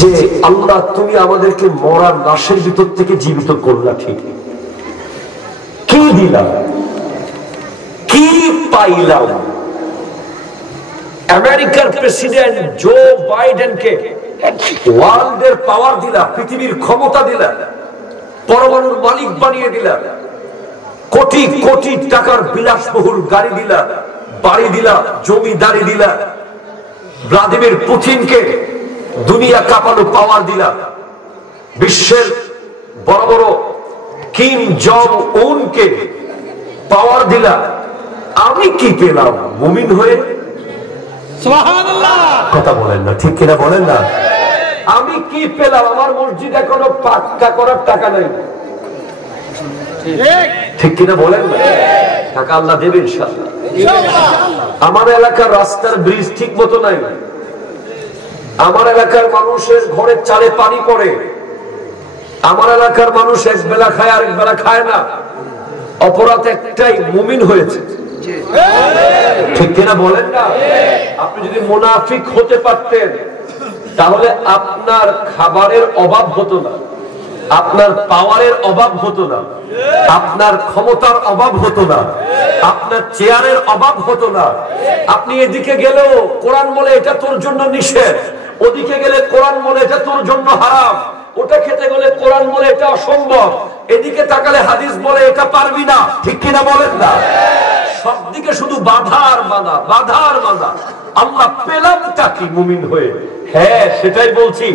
যে আল্লাহ তুমি আমাদেরকে মরার লাশের ভিতর থেকে জীবিত করলা, ঠিক কি দিলাম, কি পাইলাম? আমেরিকার প্রেসিডেন্ট জো বাইডেনকে ওয়ার্ল্ডের পাওয়ার দিলা, পৃথিবীর ক্ষমতা দিলা, পরমাণুর মালিক বানিয়ে দিলা, কোটি কোটি টাকার বিলাসবহুল গাড়ি দিলা, বাড়ি দিলা, জমিদারি দিলা। ভ্লাদিমির পুতিনকে দুনিয়া কাঁপানো পাওয়ার দিলা, বিশ্বের বড় বড় কিম জং উনকে পাওয়ার দিলা। আমি কি পেলাম মুমিন হয়ে? কথা বলেন না, ঠিক কিনা বলেন না? আমি কি পেলাম? আমার মসজিদ এখনো পাক্কা করার টাকা নাই, ঠিক কিনা বলেন না? টাকা আল্লাহ দেবে ইনশাআল্লাহ। আমার এলাকার রাস্তার ব্রিজ ঠিক মতো নাই, আমার এলাকার মানুষের ঘরের চালে পানি পড়ে, আমার এলাকার মানুষ এক বেলা খায় আর এক বেলা খায় না। অপরাধ একটাই, মুমিন হয়েছে, ঠিক কিনা বলেন না? আপনি যদি মুনাফিক হতে পারতেন তাহলে আপনার খাবারের অভাব হতো না, আপনার পাওয়ারের অভাব হতো না, আপনার ক্ষমতার অভাব হতো না, আপনার চেয়ারের অভাব হতো না। আপনি এদিকে গেলেও কোরআন বলে এটা তোর জন্য নিষেধ, ওদিকে গেলে কোরআন বলে এটা তোর জন্য হারাম, ওটা খেতে গেলে কোরআন বলে এটা অসম্ভব, এদিকে তাকালে হাদিস বলে এটা পারবি না, ঠিক কিনা বলেন না? সব দিকে শুধু বাধার বাধা, বাধার বাধা। আল্লাহ পেলামটা কি মুমিন হয়ে? হ্যাঁ, সেটাই বলছি।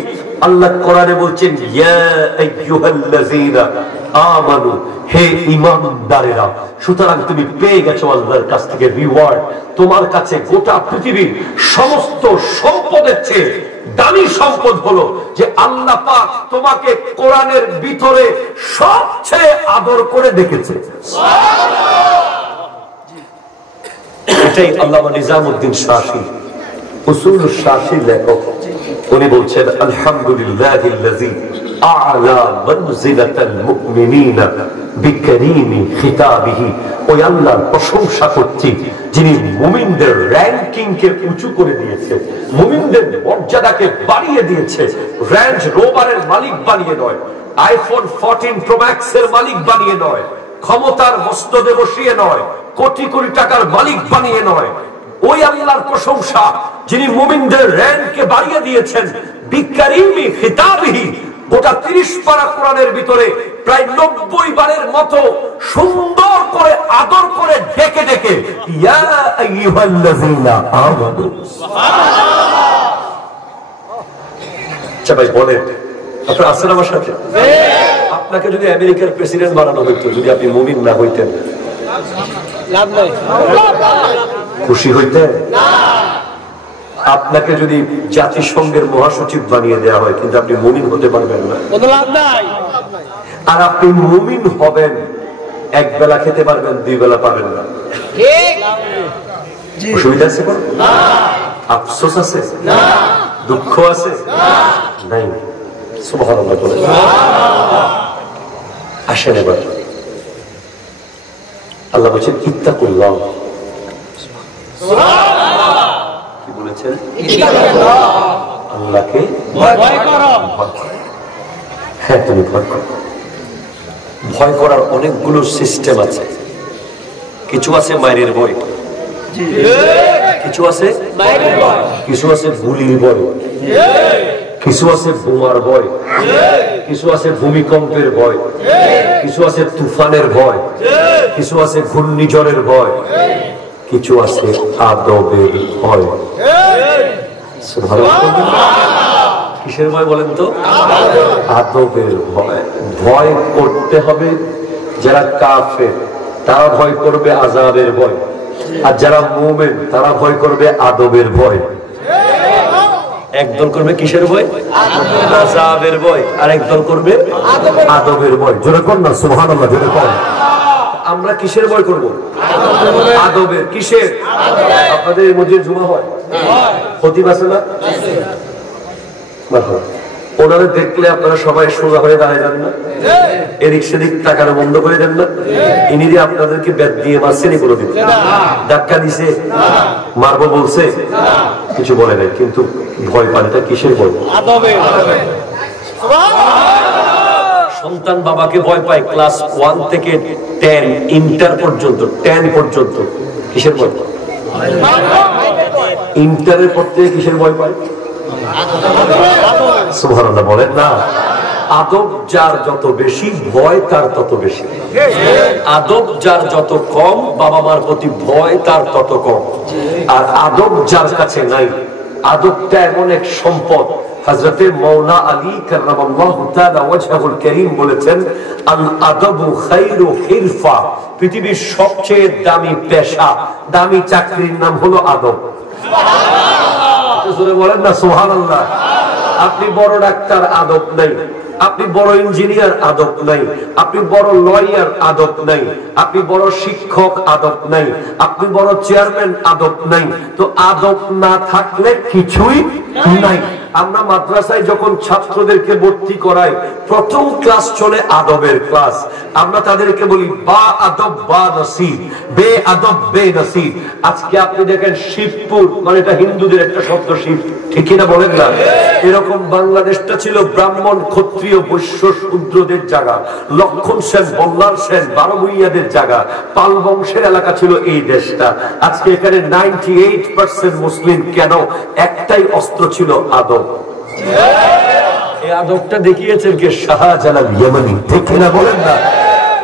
আল্লাহ কোরআনে বলছেন, ইয়া আইয়ুহাল্লাযীনা আমানু, হে ঈমানদারেরা। সুতরাং তুমি পেয়ে গেছো আল্লাহর কাছ থেকে রিওয়ার্ড। তোমার কাছে গোটা পৃথিবীর সমস্ত সম্পদের চেয়ে দামি সম্পদ হলো যে আল্লাহ পাক তোমাকে কোরআনের ভিতরে সবচেয়ে আদর করে দেখেছে। এটাই আল্লামা নিজামউদ্দিন শাসী, উসুলুশ শাসীর লেখক। উনি বলছেন, আলহামদুলিল্লাহিল্লাযী আ'লা মানজিলাতাল মুমিনিনা বিকারীমি খিতাবিহি। ওই আল্লাহর প্রশংসা করছি যিনি মুমিনদের র‍্যাঙ্কিং কে উঁচু করে দিয়েছে, মুমিনদের মর্যাদাকে বাড়িয়ে দিয়েছে। রেঞ্জ রোভারের মালিক বানিয়ে নয়, আইফোন 14 প্রো ম্যাক্স এর মালিক বানিয়ে নয়, ক্ষমতার মস্তদে বসিয়ে নয়, কোটি কোটি টাকার মালিক বানিয়ে নয়। ওই আল্লাহর প্রশংসা যিনি মুমিনদের র‍্যাঙ্ককে বাড়িয়ে দিয়েছেন, বিকারীমি খিতাবিহি। গোটা 30 পারা কোরআনের ভিতরে প্রায় 90 বারের মতো সুন্দর করে আদর করে ডেকে ডেকে ইয়া আইয়ুহাল্লাযীনা আমানু। আচ্ছা ভাই বলেন, আপনারা আছেন আমার সাথে? আপনাকে যদি আমেরিকার প্রেসিডেন্ট বানানো হইতো, যদি আপনি মুমিন না হইতেন, খুশি হইতেন? আপনাকে যদি জাতিসংঘের মহাসচিব বানিয়ে দেওয়া হয় কিন্তু আপনি মুমিন হতে পারবেন না, আর আপনি মুমিন হবেন, এক বেলা খেতে পারবেন, 2 বেলা পাবেন না। অসুবিধা আছে? আফসোস আছে? দুঃখ আছে? নাই। সুবহানাল্লাহ বলেন। আসেন এবার আল্লাহ বলছেন, ইত্তাকুল্লাহ। কি বলেছেন? আল্লাহকে ভয় করো। হ্যাঁ, তুমি ভয় করো। ভয় করার অনেকগুলো সিস্টেম আছে। কিছু আছে মায়ের ভয়, কিছু আছে কিছু আছে গুলির ভয়, কিছু আছে বোমার ভয়, কিছু আছে ভূমিকম্পের ভয়, কিছু আছে তুফানের ভয়, কিছু আছে ঘূর্ণিঝড়ের ভয়, কিছু আছে আদবের ভয়। কিসের ভয় বলেন তো? আদবের ভয়। ভয় করতে হবে যারা কাফের, তারা ভয় করবে আযাবের ভয়, আর যারা মুমিন তারা ভয় করবে আদবের ভয়। একদল করবে কিসের ভয়? আযাবের ভয়, আর একদল করবে আদবের ভয়। জোরে কর না সুবহানাল্লাহ, জোরে কর। আমরা কিসের ভয় করব? আদবের। কিসের? আপনাদের মসজিদে জুমা হয়, খতিব আছে না? ওনারা দেখলে আপনারা সবাই সোজা হয়ে দাঁড়ায় যান না? এদিক সেদিক টাকার বন্ধ করে দেন না? ইনি যে আপনাদেরকে ব্যাট দিয়ে মারছেন, কোনো দিন ধাক্কা দিছে, মারবো বলছে, কিছু বলে নাই, কিন্তু ভয় পানটা কিসের ভয়? সন্তান বাবাকে ভয় পায় ক্লাস 1 থেকে 10 ইন্টার পর্যন্ত, 10 পর্যন্ত। কিসের ভয়? ইন্টারের পর থেকে কিসের ভয় পায়? সুবহানাল্লাহ বলেন না। আদব যার যত বেশি, ভয় তার তত বেশি। আদব যার যত কম, বাবা মার প্রতি ভয় তার তত কম। আর আদব যার কাছে নাই, আদবটা এমন এক সম্পদ। হযরতে মাওলানা আলী কাররামাল্লাহু তাআলা ওয়াজহুল কারীম বলেছেন, আল আদবু খায়রু হিরফা, পৃথিবীর সবচেয়ে দামি পেশা, দামি চাকরির নাম হলো আদব। সুবহানাল্লাহ, জোরে বলেন না সুবহানাল্লাহ। আপনি বড় ডাক্তার, আদব নাই। আপনি বড় ইঞ্জিনিয়ার, আদব নাই। আপনি বড় লয়ার, আদব নাই। আপনি বড় শিক্ষক, আদব নাই। আপনি বড় চেয়ারম্যান, আদব নাই। তো আদব না থাকলে কিছুই নাই। আমরা মাদ্রাসায় যখন ছাত্রদেরকে ভর্তি করাই, প্রথম ক্লাস চলে আদবের ক্লাস। আমরা তাদেরকে বলি বা আদব বা নসিব, বে আদব বে নসিব। আজকে আপনি দেখেন শিবপুর, মানে এটা হিন্দুদের একটা শব্দ, শিব, ঠিক না বলেন না? এরকম বাংলাদেশটা ছিল ব্রাহ্মণ, ক্ষত্রিয়, বৈশ্য, শূদ্রদের জায়গা। লক্ষণ সেন, বল্লাল সেন, বারোভূইয়াদের জায়গা, পাল বংশের এলাকা ছিল এই দেশটা। আজকে এখানে 98% মুসলিম। কেন? একটাই অস্ত্র ছিল, আদব। এই আদবটা দেখিয়েছেন কে? শাহজালাল ইয়েমানি, ঠিক না বলেন না?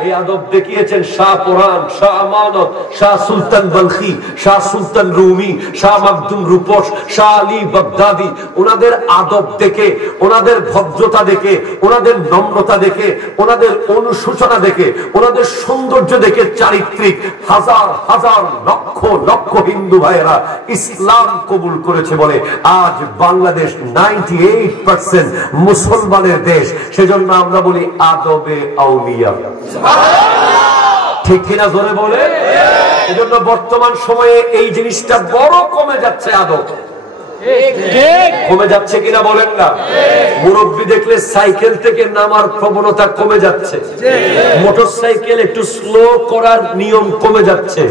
এই আদব দেখিয়েছেন শাহ পুরান, শাহ আমানত, শাহ সুলতান বলখি, শাহ সুলতান রুমি, শাহ মাকদুম রূপস, শাহ আলী বাগদাদি। ওনাদের আদব দেখে, ওনাদের ভদ্রতা দেখে, ওনাদের নম্রতা দেখে, ওনাদের অনুশোচনা দেখে, ওনাদের সৌন্দর্য দেখে চারিত্রিক হাজার হাজার লক্ষ লক্ষ হিন্দু ভাইয়েরা ইসলাম কবুল করেছে বলে আজ বাংলাদেশ 98% মুসলমানের দেশ। সেজন্য আমরা বলি আদবে আউলিয়া, ঠিক কিনা জোরে বলে? এজন্য বর্তমান সময়ে এই জিনিসটা বড় কমে যাচ্ছে, আদব কমে যাচ্ছে কিনা বলেন না? মুরব্বী দেখলে সাইকেল থেকে নামার প্রবণতা কমে যাচ্ছে, মোটরসাইকেল একটু স্লো করার নিয়ম কমে যাচ্ছে,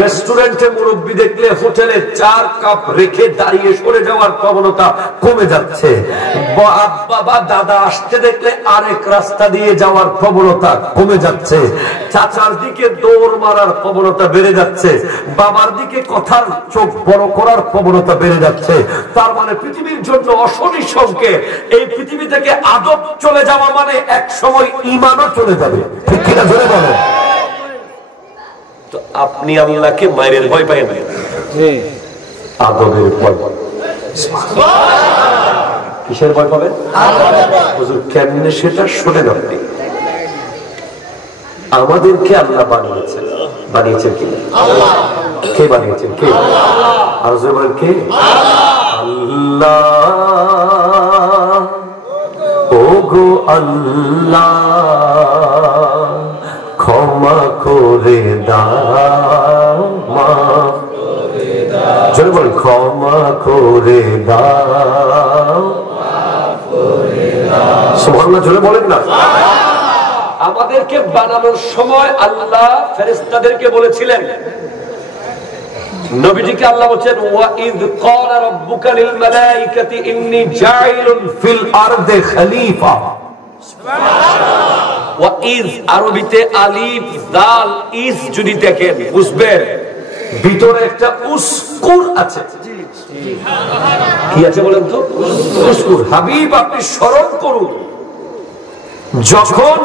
রেস্টুরেন্টে মুরব্বী দেখলে হোটেলে 4 কাপ রেখে দাঁড়িয়ে সরে যাওয়ার প্রবণতা কমে যাচ্ছে, বাবা দাদা আসতে দেখলে আরেক রাস্তা দিয়ে যাওয়ার প্রবণতা কমে যাচ্ছে, চাচার দিকে দৌড় মারার প্রবণতা বেড়ে যাচ্ছে, বাবার দিকে কথার চোখ বড় করার প্রবণতা বেড়ে যাচ্ছে। তার মানে পৃথিবীর জন্য অশনি সংকেত। এই পৃথিবী থেকে আদব চলে যাওয়া মানে এক সময় ঈমানও চলে যাবে, ঠিক কিনা জোরে বলো? তো আপনি আল্লাহকে মায়ের ভয় পায় না, আদবের ভয়। কিসের ভয় পাবেন? হুজুর কেমনে সেটা শোনেন আপনি। আমাদেরকে আল্লাহ বানিয়েছেন, বানিয়েছেন কি? কে বানিয়েছেন? কে? আর জোরে বলেন কে? আল্লাহ। ওগো আল্লাহ, ক্ষমা করে দাও, মাফ করে দাও। জোরে বলেন, ক্ষমা করে দাও, মাফ করে দাও। সুবহানাল্লাহ, জোরে বলেন না। আমাদেরকে বানানোর সময় আল্লাহ ফেরেশতাদেরকে বলেছিলেন, নবীজিকে আল্লাহ বলেন, ওয়া ইয ক্বালা রাব্বুকা লিল মালাইকাতি ইন্নী জাইলুন ফিল আরদি খলিফা। সুবহানাল্লাহ। ওয়া ইয আরবিতে আলিফ দাল ইস যদি দেখেন বুঝবেন ভিতরে একটা উস্কুর আছে। কি আছে বলেন তো? উস্কুর। হাবিব আপনি স্মরণ করুন, যখন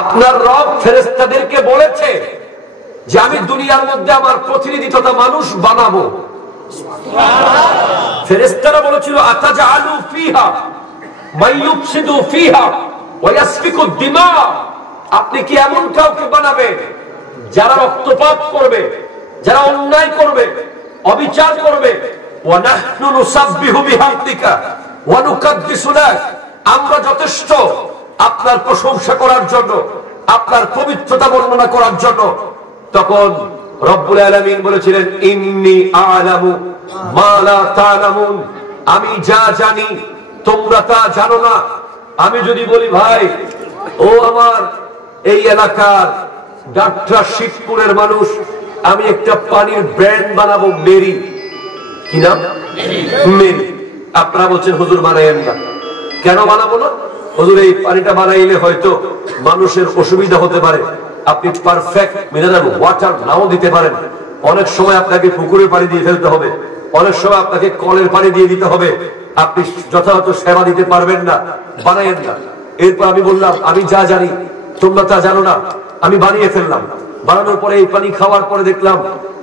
আপনার রব ফেরেশতাদেরকে বলেছে যে আমি দুনিয়ার মধ্যে আমার প্রতিনিধি তথা মানুষ বানাবো, ফেরেশতারা বলেছিল আতাজালু ফিহা মাইয়ুফসিদু ফিহা ওয়া ইয়াসফিকু দিমা, আপনি কি এমন কাউকে বানাবেন যারা রক্তপাত করবে, যারা অন্যায় করবে, অবিচার করবে? ওয়া নাহনু নুসাব্বিহু বিহামদিকা ওয়া নুকাদ্দিসু লাক, আমরা যথেষ্ট আপনার প্রশংসা করার জন্য, আপনার পবিত্রতা বর্ণনা করার জন্য। তখন রব্বুল আলামিন বলেছিলেন, ইন্নী আ'লামু মা লা তা'লামুন, আমি যা জানি তোমরা তা জানো না। আমি যদি বলি ভাই ও আমার এই এলাকার ডাক্তার শিবপুরের মানুষ, আমি একটা পানির ব্র্যান্ড বানাবো মেরি, কি নাম? মেরি। আপনারা বলছেন হুজুর বানাইয়েন না, কেন বানাবো না? হুজুর এই পানিটা বানাইলে হয়তো মানুষের অসুবিধা হতে পারে, আপনি পারফেক্ট মিনারেল ওয়াটার নাও দিতে পারেন, অনেক সময় আপনাকে পুকুরের পানি দিয়ে ফেলতে হবে, অনেক সময় আপনাকে কলের পানি দিয়ে দিতে হবে, আপনি যথাযথ সেবা দিতে পারবেন না, বানাইয়েন না। এরপর আমি বললাম আমি যা জানি তোমরা তা জানো না, আমি বানিয়ে ফেললাম। বানানোর পরে এই পানি খাওয়ার পরে দেখলাম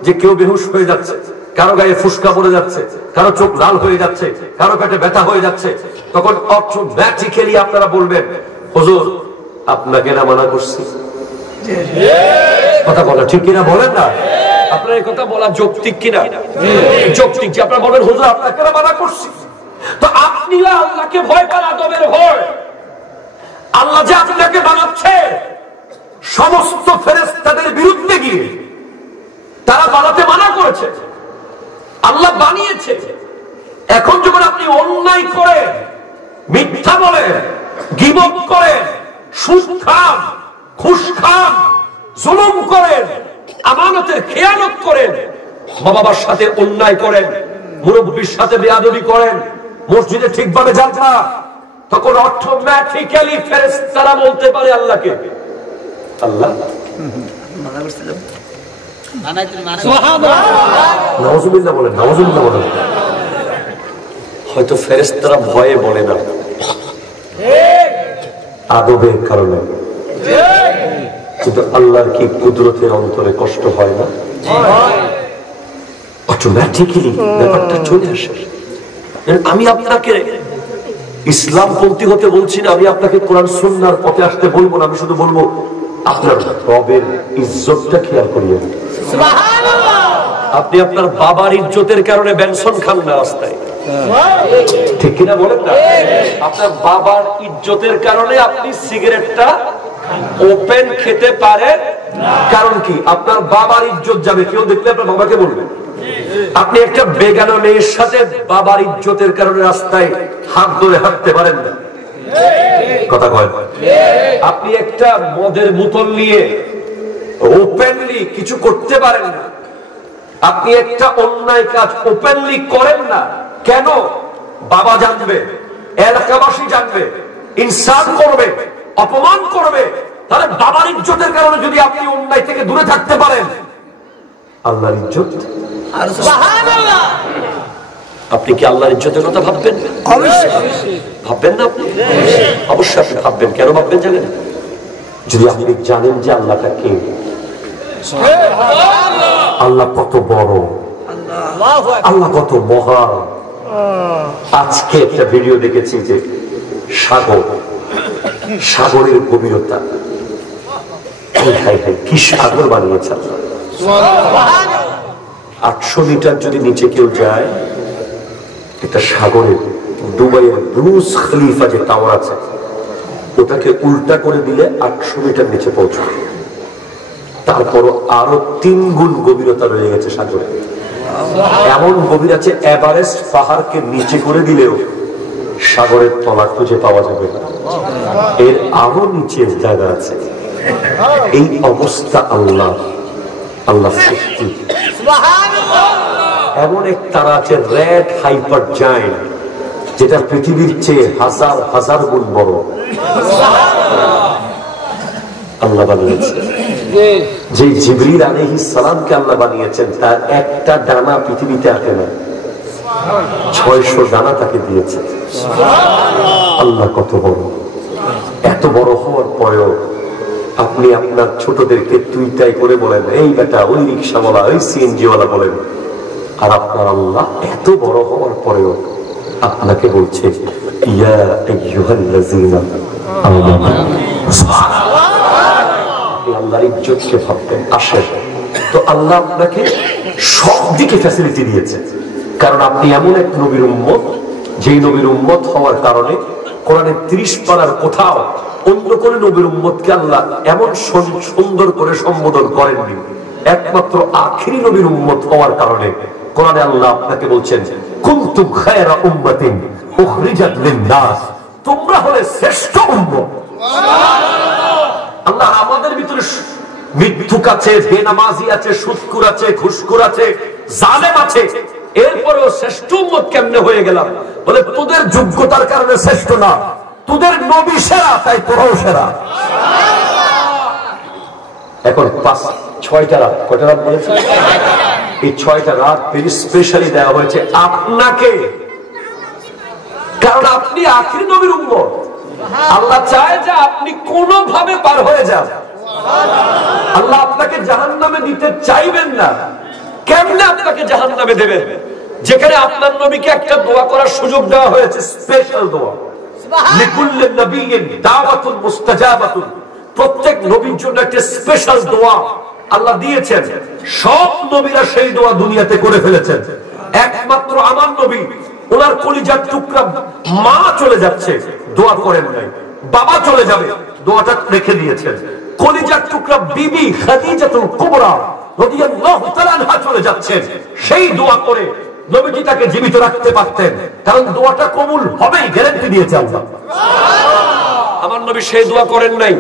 যে কেউ বেহুশ হয়ে যাচ্ছে, কারো গায়ে ফুসকা পড়ে যাচ্ছে, কারো চোখ লাল হয়ে যাচ্ছে, কারো পেটে ব্যথা হয়ে যাচ্ছে। তখন অটোমেটিক্যালি আপনারা বলবেন হুজুর আপনাকে না মানা করছি। কথা বলা ঠিক কিনা বলেন না? আপনার এই কথা বলা যৌক্তিক কিনা? যৌক্তিক। যে আপনারা বলবেন হুজুর আপনাকে না মানা করছি, তো আপনি আল্লাহকে ভয় পান, আদবের ভয়। আল্লাহ যে আপনাকে বানাচ্ছে সমস্ত ফেরেশতাদের বিরুদ্ধে গিয়ে, তারা বানাতে মানা করেছে, আল্লাহ বানিয়েছে। এখন যখন আপনি অন্যায় করেন, মিথ্যা বলেন, গীবত করেন, সুদ খান, ঘুষ খান, জুলুম করেন, আমানতের খেয়ানত করেন, মা বাবার সাথে অন্যায় করেন, মুরব্বির সাথে বেয়াদবি করেন, মসজিদে ঠিকভাবে যান না, তখন অটোমেটিক্যালি ফেরেশতারা বলতে পারে আল্লাহকে আল্লাহ নাউজুবিল্লাহ বলেন, নাউজুবিল্লাহ বলেন। হয়তো ফেরেশতারা ভয়ে বলে না, আদবের কারণে, কিন্তু আল্লাহর কি কুদরতের অন্তরে কষ্ট হয় না? অটোমেটিক্যালি ব্যাপারটা চলে আসে। আমি আপনাকে ইসলামপন্থী হতে বলছি না, আমি আপনাকে কোরআন সুন্নাহর পথে আসতে বলবো না, আমি শুধু বলবো আপনার রবের ইজ্জতটা খেয়াল করিয়েন। আপনি আপনার বাবার ইজ্জতের কারণে বেনসন খান না রাস্তায়, ঠিক কিনা বলেন না? আপনার বাবার ইজ্জতের কারণে আপনি সিগারেটটা ওপেন খেতে পারেন, কারণ কি? আপনার বাবার ইজ্জত যাবে, কেউ দেখলে আপনার বাবাকে বলবে। আপনি একটা বেগানা মেয়ের সাথে বাবার ইজ্জতের কারণে রাস্তায় হাত ধরে হাঁটতে পারেন না, কথা কয়। আপনি একটা মদের বোতল নিয়ে ওপেনলি কিছু করতে পারেন না, আপনি একটা অন্যায় কাজ ওপেনলি করেন না, কেন? বাবা জানবে, এলাকাবাসী জানবে, ইনসাল্ট করবে, অপমান করবে। তাহলে বাবার ইজ্জতের কারণে যদি আপনি অন্যায় থেকে দূরে থাকতে পারেন, আল্লাহর ইজ্জত, আপনি কি আল্লাহর ইজ্জতের কথা ভাববেন? ভাববেন না আপনি? অবশ্যই আপনি ভাববেন। কেন ভাববেন জানেন? যদি আপনি জানেন যে আল্লাহটা কে, আল্লাহ কত বড়, আল্লাহ কত মহান। আজকে একটা ভিডিও দেখেছি যে সাগরের গভীরতা, কি সাগর বানিয়েছে আল্লাহ। 800 মিটার যদি নিচে কেউ যায়, এটা সাগরের, দুবাইয়ের ব্রুজ খলিফা যে টাওয়ার আছে, ওটাকে উল্টা করে দিলে 800 মিটার নিচে পৌঁছায়। তারপরও আরো 3 গুণ গভীরতা রয়ে গেছে সাগরে। এমন গভীর আছে, এভারেস্ট পাহাড়কে নিচে করে দিলেও সাগরের তলা খুঁজে পাওয়া যাবে না, এর আরো নিচে জায়গা আছে। এই অবস্থা আল্লাহ সৃষ্টি। এমন এক তারা আছে রেড হাইপার জায়ান্ট, যেটা পৃথিবীর চেয়ে হাজার হাজার গুণ বড়, আল্লাহ বানিয়েছে। যে জিবরিল আলাইহিস সালামকে আল্লাহ বানিয়েছেন, তার একটা ডানা পৃথিবীতে আসে না, 600 ডানা তাকে দিয়েছে। আল্লাহ কত বড়! এত বড় হওয়ার পরেও আপনি আপনার ছোটদেরকে তুই তাই করে বলেন, এই বেটা, ওই রিক্সাওয়ালা, ওই সিএনজিওয়ালা বলেন, আর আপনার আল্লাহ এত বড় হওয়ার পরেও আপনাকে বলছে ইয়া আইয়ুহাল্লাযীনা আমানু। আল্লাহর ইজ্জতকে ভাববেন। আসেন তো, আল্লাহ আপনাকে সব দিকে ফ্যাসিলিটি দিয়েছে, কারণ আপনি এমন এক নবীর উম্মত, যেই নবীর উম্মত হওয়ার কারণে কোরআনের 30 পারার কোথাও অন্য কোন নবীর উম্মতকে আল্লাহ এমন সুন্দর করে সম্বোধন করেননি। একমাত্র আখিরি নবীর উম্মত হওয়ার কারণে কোরআনে আল্লাহ আপনাকে বলছেন কুনতুম খায়রা উম্মাতিন উখরিজাত লিন-নাস, তোমরা হলে শ্রেষ্ঠ উম্মত। আল্লাহ আমাদের ভিতরে মিথ্যুক আছে, বেনামাজি আছে, সুদখোর আছে, ঘুষখোর আছে, জালেম আছে, এরপরেও শ্রেষ্ঠ উম্মত কেমনে হয়ে গেলাম? বলে তোদের যোগ্যতার কারণে শ্রেষ্ঠ না, তোদের নবী সেরা, তাই তোরাও সেরা। এখন 6টা রাত, কয়টা রাত বলেছে? এই 6টা রাত ভেরি স্পেশালি দেওয়া হয়েছে আপনাকে, কারণ আপনি আখির নবীর উম্মত। আল্লাহ চায় যে আপনি কোনোভাবে পার হয়ে যান। আল্লাহ আপনাকে জাহান্নামে দিতে চাইবেন না। কেমনে আপনাকে জাহান্নামে দেবেন? যেখানে আপনার নবীকে একটা দোয়া করার সুযোগ দেওয়া হয়েছে, স্পেশাল দোয়া, লিকুল্লি নবিয়্যিন দাওয়াতুন মুস্তাজাবাতুন, প্রত্যেক নবীর জন্য একটা স্পেশাল দোয়া আল্লাহ দিয়েছেন। সব নবীরা সেই দোয়া দুনিয়াতে করে ফেলেছেন, একমাত্র আমার নবী, ওনার কলিজার টুকরা মা চলে যাচ্ছে, দোয়া করেন নাই। বাবা চলে যাবে, দোয়াটা রেখে দিয়েছেন। কলিজার টুকরা বিবি খাদিজাতুল কুবরা রাদিয়াল্লাহু তাআলা আনহা চলে যাচ্ছেন, সেই দোয়া করে নবীজি তাকে জীবিত রাখতে পারতেন, কারণ দোয়াটা কবুল হবেই, গ্যারান্টি দিয়েছে আল্লাহ। আমার নবী সেই দোয়া করেন নাই।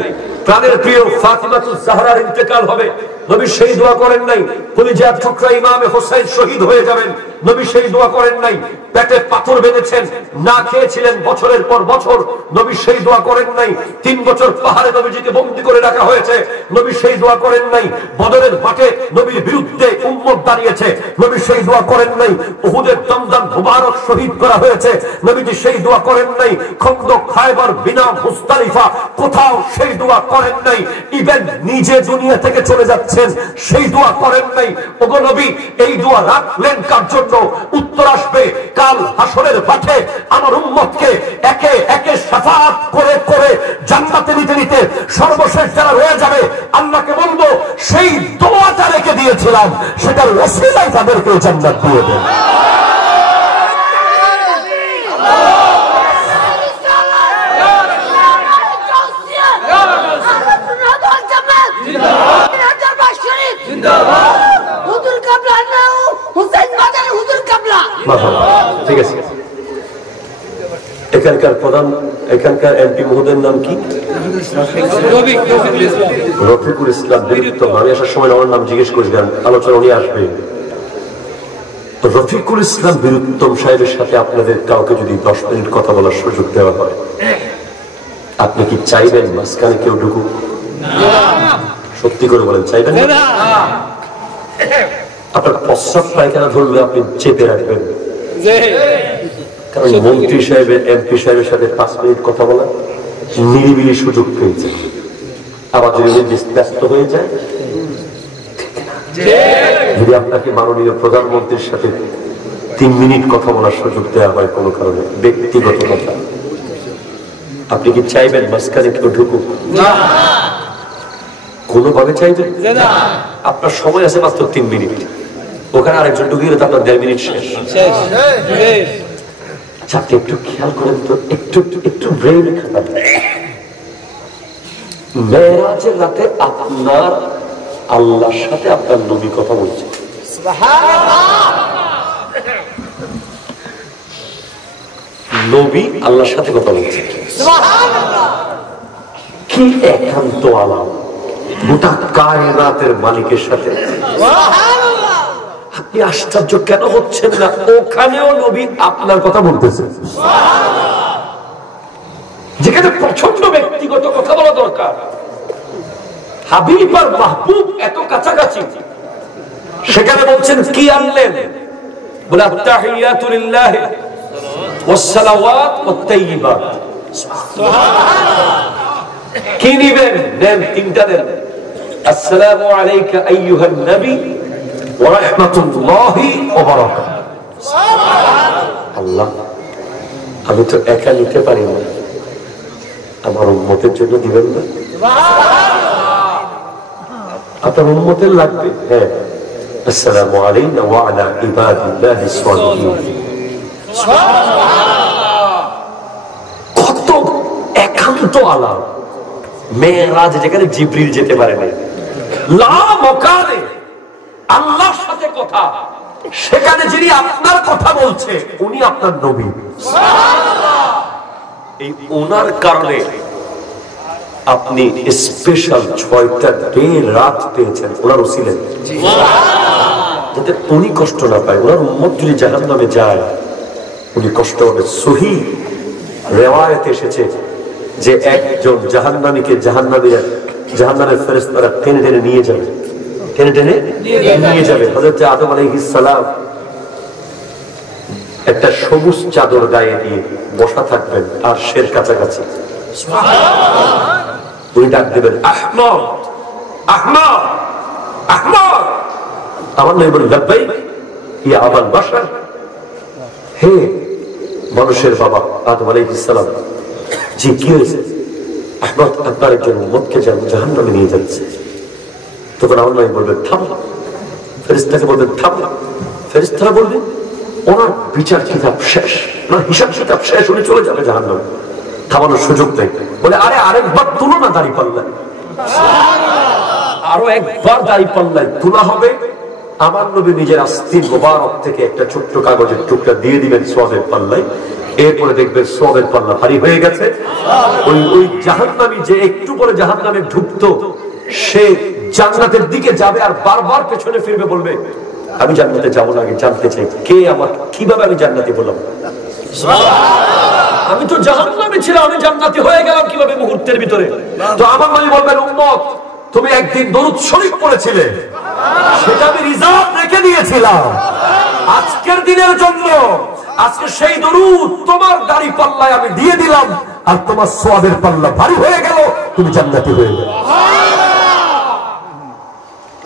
প্রাণের প্রিয় ফাতিমাতুজ জাহরার ইন্তেকাল হবে, নবী সেই দোয়া করেন নাই। কলিজার টুকরা ইমামে হোসেন শহীদ হয়ে যাবেন, নবী সেই দোয়া করেন নাই। পেটে পাথর বেঁধেছেন, না খেয়েছিলেন বছরের পর বছর, নবী সেই দোয়া করেন নাই। 3 বছর পাহাড়ে নবীজিকে বন্দী করে রাখা হয়েছে, নবী সেই দোয়া করেন নাই। বদরের মাঠে নবীর বিরুদ্ধে উম্মত দাঁড়িয়েছে, নবী সেই দোয়া করেন নাই। উহুদের দমদম মুবারক শহীদ করা হয়েছে, নবীজি সেই দোয়া করেন নাই। খন্দক, খায়বার, বিনা, মুজদালিফা, কোথাও সেই দোয়া করেন নাই। ইভেন নিজে দুনিয়া থেকে চলে যাচ্ছেন, সেই দোয়া করেন নাই। ওগো নবী, এই দোয়া রাখলেন কার জন্য? উত্তর আসবে কাল হাসরের মাঠে। আমার উম্মতকে একে একে শাফাআত করে করে জান্নাতে নিতে নিতে সর্বশেষ যারা রয়ে যাবে, আল্লাহকে বলবো সেই দোয়াটা রেখে দিয়েছিলাম, সেটার ওসিলায় তাদেরকে জান্নাত দিয়ে দেন। ঠিক আছে, এখানকার প্রধান, এখানকার এমপি মহোদয়ের নাম কি? রফিকুল ইসলাম বীরুত্তম। আমি আসার সময় আমার নাম জিজ্ঞেস করেছিলাম, আলোচনা উনি আসবে। রফিকুল ইসলাম বীরুত্তম সাহেবের সাথে আপনাদের কাউকে যদি 10 মিনিট কথা বলার সুযোগ দেওয়া হয়, আপনি কি চাইবেন মাঝখানে কেউ ঢুকুক? সত্যি করে বলেন, চাইবেন? আপনার প্রস্রাব পায়খানা ধরলে আপনি চেপে রাখবেন, কারণ মন্ত্রী সাহেবের, এমপি সাহেবের সাথে 5 মিনিট কথা বলা নিরিবিলি সুযোগ পেয়েছে। আবার যদি ব্যস্ত হয়ে যায়, যদি আপনাকে মাননীয় প্রধানমন্ত্রীর সাথে 3 মিনিট কথা বলার সুযোগ দেওয়া হয় কোনো কারণে, ব্যক্তিগত কথা, আপনি কি চাইবেন মাঝখানে কেউ ঢুকুক? কোনোভাবে চাইবেন? আপনার সময় আছে মাত্র 3 মিনিট, ওখানে আরেকজন ঢুকিয়ে গেলে তো আপনার 1.5 মিনিট শেষ। আপনি একটু খেয়াল করেন তো, একটু ব্রেইন খাটান। মেরাজের রাতে আপনার আল্লাহর সাথে আপনার নবী কথা বলছে, নবী আল্লাহর সাথে কথা বলছে। কি একান্ত আলাপ গোটা কায়নাতের মালিকের সাথে। আপনি আশ্চর্য কেন হচ্ছেন না? ওখানেও নবী আপনার কথা বলতেছে, যেখানে প্রচন্ড ব্যক্তিগত কথা বলা দরকার। হাবিব আর মাহবুব এত কাছাকাছি, সেখানে বলছেন কি আনলেন? বলে আত্তাহিয়াতু লিল্লাহি ওয়াস সালাওয়াত ওয়াত তাইয়্যিবাত। কি নিবেন? দেন, 3টা দেন। আসসালামু আলাইকা আইয়ুহান নবী ওয়া রাহমাতুল্লাহি ওয়া বারাকাতুহু। আল্লাহ, আমি তো একা নিতে পারি না, আমার উম্মতের জন্য দিবেন না? আপনার উম্মতের লাগবে। হ্যাঁ, আসসালামু আলাইনা ওয়া আলা ইবাদিল্লাহিস সালিহিন। কত একান্ত আলাপ। মেরাজ, যেখানে জিবরিল যেতে পারে না, লা মাকানে আল্লাহর সাথে কথা, সেখানে যিনি আপনার কথা বলছে উনি আপনার নবী। এই ওনার কারণে আপনি স্পেশাল 6টা দিন রাত পেয়েছেন, ওনার ওসিলায়। যাতে উনি কষ্ট না পায়, ওনার উম্মত যদি জাহান্নামে যায় উনি কষ্ট হবে। সহি রিওয়ায়াতে এসেছে যে একজন জাহান্নামীকে জাহান্নামের ফেরেশতারা টেনে টেনে নিয়ে যাবে, টেনে টেনে নিয়ে যাবে। হযরত আদম আলাইহিস সালাম একটা সবুজ চাদর গায়ে দিয়ে বসা থাকবেন আর শের কাছাকাছি, উনি ডাক দেবেন আহমদ আহমদ আহমদ। আমার নবী বলেন লাব্বাইক ইয়া আবাল বাশার, হে মানুষের বাবা আদম আলাইহিস সালাম। জি কি হয়েছে? আহমদ আপনার একজন উম্মতকে জাহান্নামে নিয়ে যাচ্ছে। তখন আমার নবী বলবেন থাম, ফেরেশতাকে বলবেন থাম। ফেরেশতারা বলবেন ওনার বিচার কিতাব শেষ, ওনার হিসাব কিতাব শেষ, উনি চলে যাবে জাহান্নামে, থামানোর সুযোগ নেই। বলে আরে আরেকবার তুলো না দাড়ি পাল্লায়, আরো একবার দাড়ি পাল্লায় তোলা হবে। আমার নবী নিজের আস্তির মোবারক থেকে একটা ছোট্ট কাগজের টুকরা দিয়ে দিবেন সওয়াবের পাল্লায়, এরপরে দেখবেন সওয়াবের পাল্লা ভারী হয়ে গেছে। ওই জাহান্নামী যে একটু পরে জাহান্নামে ঢুকতো সে জান্নাতের দিকে যাবে আর বারবার পেছনে ফিরবে, বলবে আমি জান্নাতে যাবো না, আগে জানতে চাই কে আমার, কিভাবে আমি জান্নাতি বললাম, আমি তো জাহান্নামে ছিলাম, আমি জান্নাতি হয়ে গেলাম কিভাবে মুহূর্তের ভিতরে। তো আমার নবী বলবেন উম্মত তুমি একদিন দরুদ শরীফ পড়েছিলে, সেটা আমি রিজার্ভ রেখে দিয়েছিলাম আজকের দিনের জন্য। আজকে সেই দরুদ তোমার দাড়ি পাল্লায় আমি দিয়ে দিলাম আর তোমার সওয়াবের পাল্লা ভারী হয়ে গেল, তুমি জান্নাতি হয়ে গেল।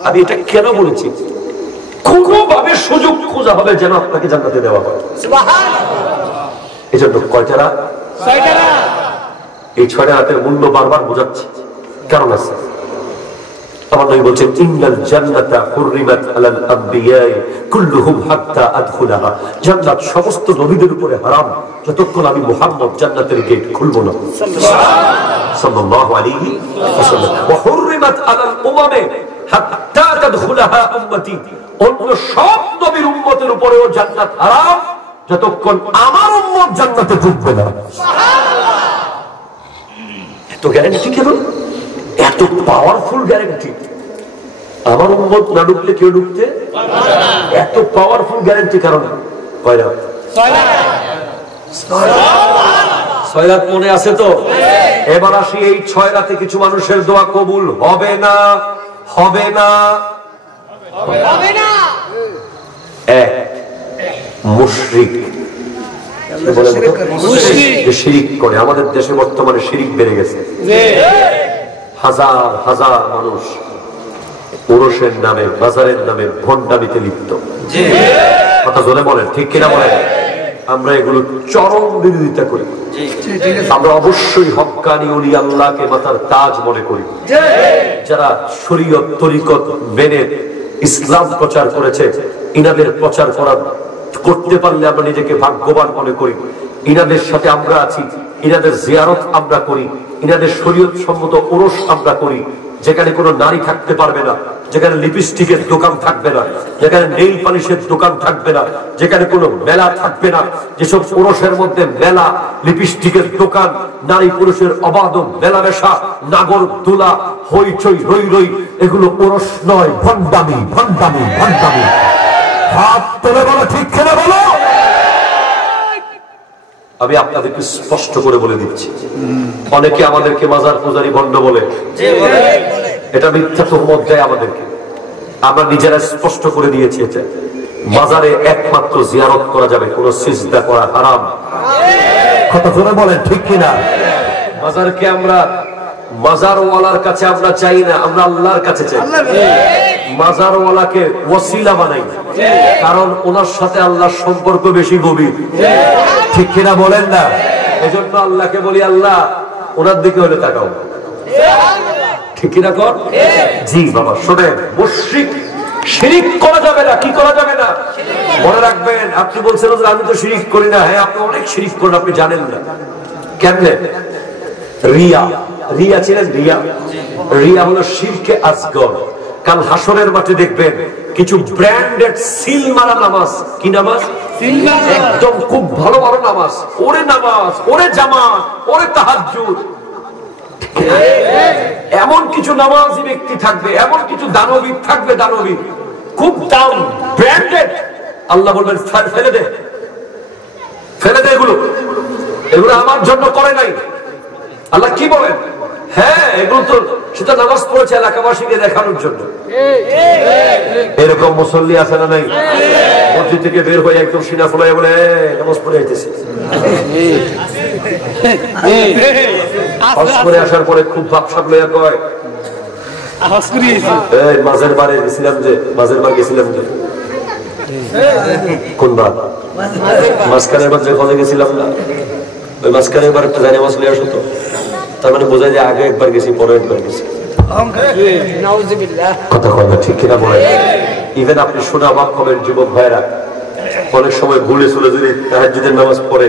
আমি এটা কেন বলেছি? কোনোভাবে সুযোগ খোঁজা হবে যেন আপনাকে জান্নাতে দেওয়া হয়। এই জন্য কয়টা রাত? এই 6টা রাতের মূল্য বারবার বোঝাচ্ছি, কারণ আছে। আমার নবী বলছেন ইন্নাল জান্নাতা হুররিমাত আলাল আমবিয়াই কুল্লুহুম হাত্তা আদখুলাহা, জান্নাত সমস্ত নবীদের উপরে হারাম যতক্ষণ আমি মুহাম্মদ জান্নাতের গেট খুলব না সাল্লাল্লাহু আলাইহি ওয়াসাল্লাম। ওয়া হুররিমাত আলাল উমামি হাত্তা তাদখুলাহা উম্মতি, অন্য সব নবীর উম্মতের উপরেও জান্নাত হারাম যতক্ষণ আমার উম্মত জান্নাতে ঢুকবে না। সুবহানাল্লাহ। এত গ্যারান্টি কেন? এত পাওয়ারফুল গ্যারান্টি। আমার উম্মত না ঢুকলে কেউ ঢুকতে পারবে না, এত পাওয়ারফুল গ্যারান্টি। কারণ কয়রা 6 রাত মনে আছে তো? এবার আসি এই 6 রাতে কিছু মানুষের দোয়া কবুল হবে না, হবে না, হবে না। এক মুশরিক, শিরিক করে। আমাদের দেশে বর্তমানে শিরিক বেড়ে গেছে। হাজার হাজার মানুষ পুরুষের নামে বাজারের নামে ভণ্ডামিতে লিপ্ত। কথা জোরে বলেন, ঠিক কিনা বলেন? আমরা এগুলো চরম বিরোধিতা করি। আমরা অবশ্যই হক্কানি ওলি আল্লাহকে মাথার তাজ মনে করি। যারা শরীয়ত তরিকত মেনে ইসলাম প্রচার করেছে, ইনাদের প্রচার করতে পারলে আমরা নিজেকে ভাগ্যবান মনে করি। ইনাদের সাথে আমরা আছি, ইনাদের জিয়ারত আমরা করি, ইনাদের শরীয়ত সম্মত ওরস আমরা করি, যেখানে কোনো নারী থাকতে পারবে না, যেখানে লিপস্টিকের দোকান থাকবে না, যেখানে নেইল পালিশের দোকান থাকবে না, যেখানে কোনো মেলা থাকবে না। যেসব ওরসের মধ্যে মেলা, লিপস্টিকের দোকান, নারী পুরুষের অবাধ মেলামেশা, নাগর দোলা, হইচই রই রই, এগুলো ওরস নয়, ভণ্ডামি, ভণ্ডামি, ভণ্ডামি। হাত তুলে বলো ঠিক কিনা বলো। আমি আপনাদেরকে স্পষ্ট করে বলে দিচ্ছি, অনেকে আমাদেরকে মাজার পূজারি ভণ্ড বলে, এটা মিথ্যা তুহমত দেয় আমাদেরকে। আমরা নিজেরা স্পষ্ট করে দিয়েছি এটা মাজারে একমাত্র জিয়ারত করা যাবে, কোন সিজদা করা হারাম। কথা জোরে বলেন ঠিক কিনা? মাজারকে আমরা মাজারওয়ালার কাছে আমরা চাই না, আমরা আল্লাহর কাছে চাই। মাজারওয়ালাকে ওসিলা বানাই, কারণ ওনার সাথে আল্লাহর সম্পর্ক বেশি গভীর। ঠিক কিনা বলেন না? এজন্য আল্লাহকে বলি আল্লাহ ওনার দিকে হলে তাকাও। ঠিক কিনা কর? জি বাবা শোনেন, মুশরিক শিরিক করা যাবে না। কি করা যাবে না? মনে রাখবেন। আপনি বলছেন আমি তো শিরিক করি না। হ্যাঁ, আপনি অনেক শিরিক করেন, আপনি জানেন না। কেমনে? রিয়া, রিয়া ছিলেন? রিয়া, রিয়া হলো শিরকে আসগর। কাল হাসরের মাঠে দেখবেন কিছু ব্র্যান্ডেড সিল মারা নামাজ। কি নামাজ? একদম খুব ভালো ভালো নামাজ, ওরে নামাজ, ওরে জামাত, ওরে তাহাজ্জুদ। এমন কিছু নামাজি ব্যক্তি থাকবে, এমন কিছু দানবীর থাকবে, দানবীর খুব দাম, ব্র্যান্ডেড, আল্লাহ বলবেন ফেলে দে, ফেলে দে, এগুলো এগুলো আমার জন্য করে নাই। আল্লাহ কি বলেন? হ্যাঁ, এগুলো তো সেটা নামাজ পড়েছে এলাকাবাসীকে দেখানোর জন্য। এরকম মুসল্লি আছে না নাই? মসজিদ থেকে বের হয়ে একদম সিনা ফুলাই বলে নামাজ পড়ে আইতেছে। করে আসার পরে খুব ভাবসাব লইয়া কয় মাঝের বারে গেছিলাম যে, মাঝের বার গেছিলাম যে, কোন বার? মাঝখানের বার যে হলে গেছিলাম না, ওই মাঝখানের বার একটা জানি মাছ লইয়া আসতো, তার মানে বোঝা যায় আগে একবার গেছি, পরে একবার গেছি। কথা কথা ঠিক কিনা বলে? ইভেন আপনি শোনা অবাক হবেন যুবক ভাইরা, অনেক সময় ভুলে চলে যদি তাহাজ্জুদের নামাজ পড়ে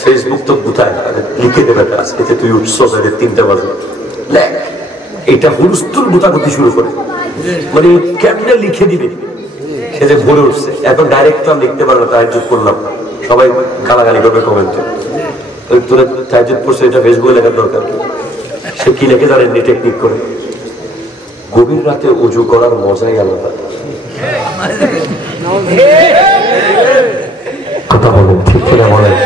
ফেসবুক তো গুতায় লিখে দেবে, আজকে তুই উঠছ 3টা বাজে, এটা হুলস্থুল গুতাগুতি শুরু করে, মানে কেমনে লিখে দিবে সে যে ভরে উঠছে। এখন ডাইরেক্ট তো লিখতে পারো না, তাহাজ্জুদ করলাম, সবাই গালাগালি করবে কমেন্টে, তোরা তাহাজ্জুদ পড়ছে, এটা ফেসবুকে লেখার দরকার কি? সে কি লিখে জানেননি টেকনিক করে? গভীর রাতে উজু করার মজাই আলাদা। কথা বলেন ঠিক কিনা বলেন?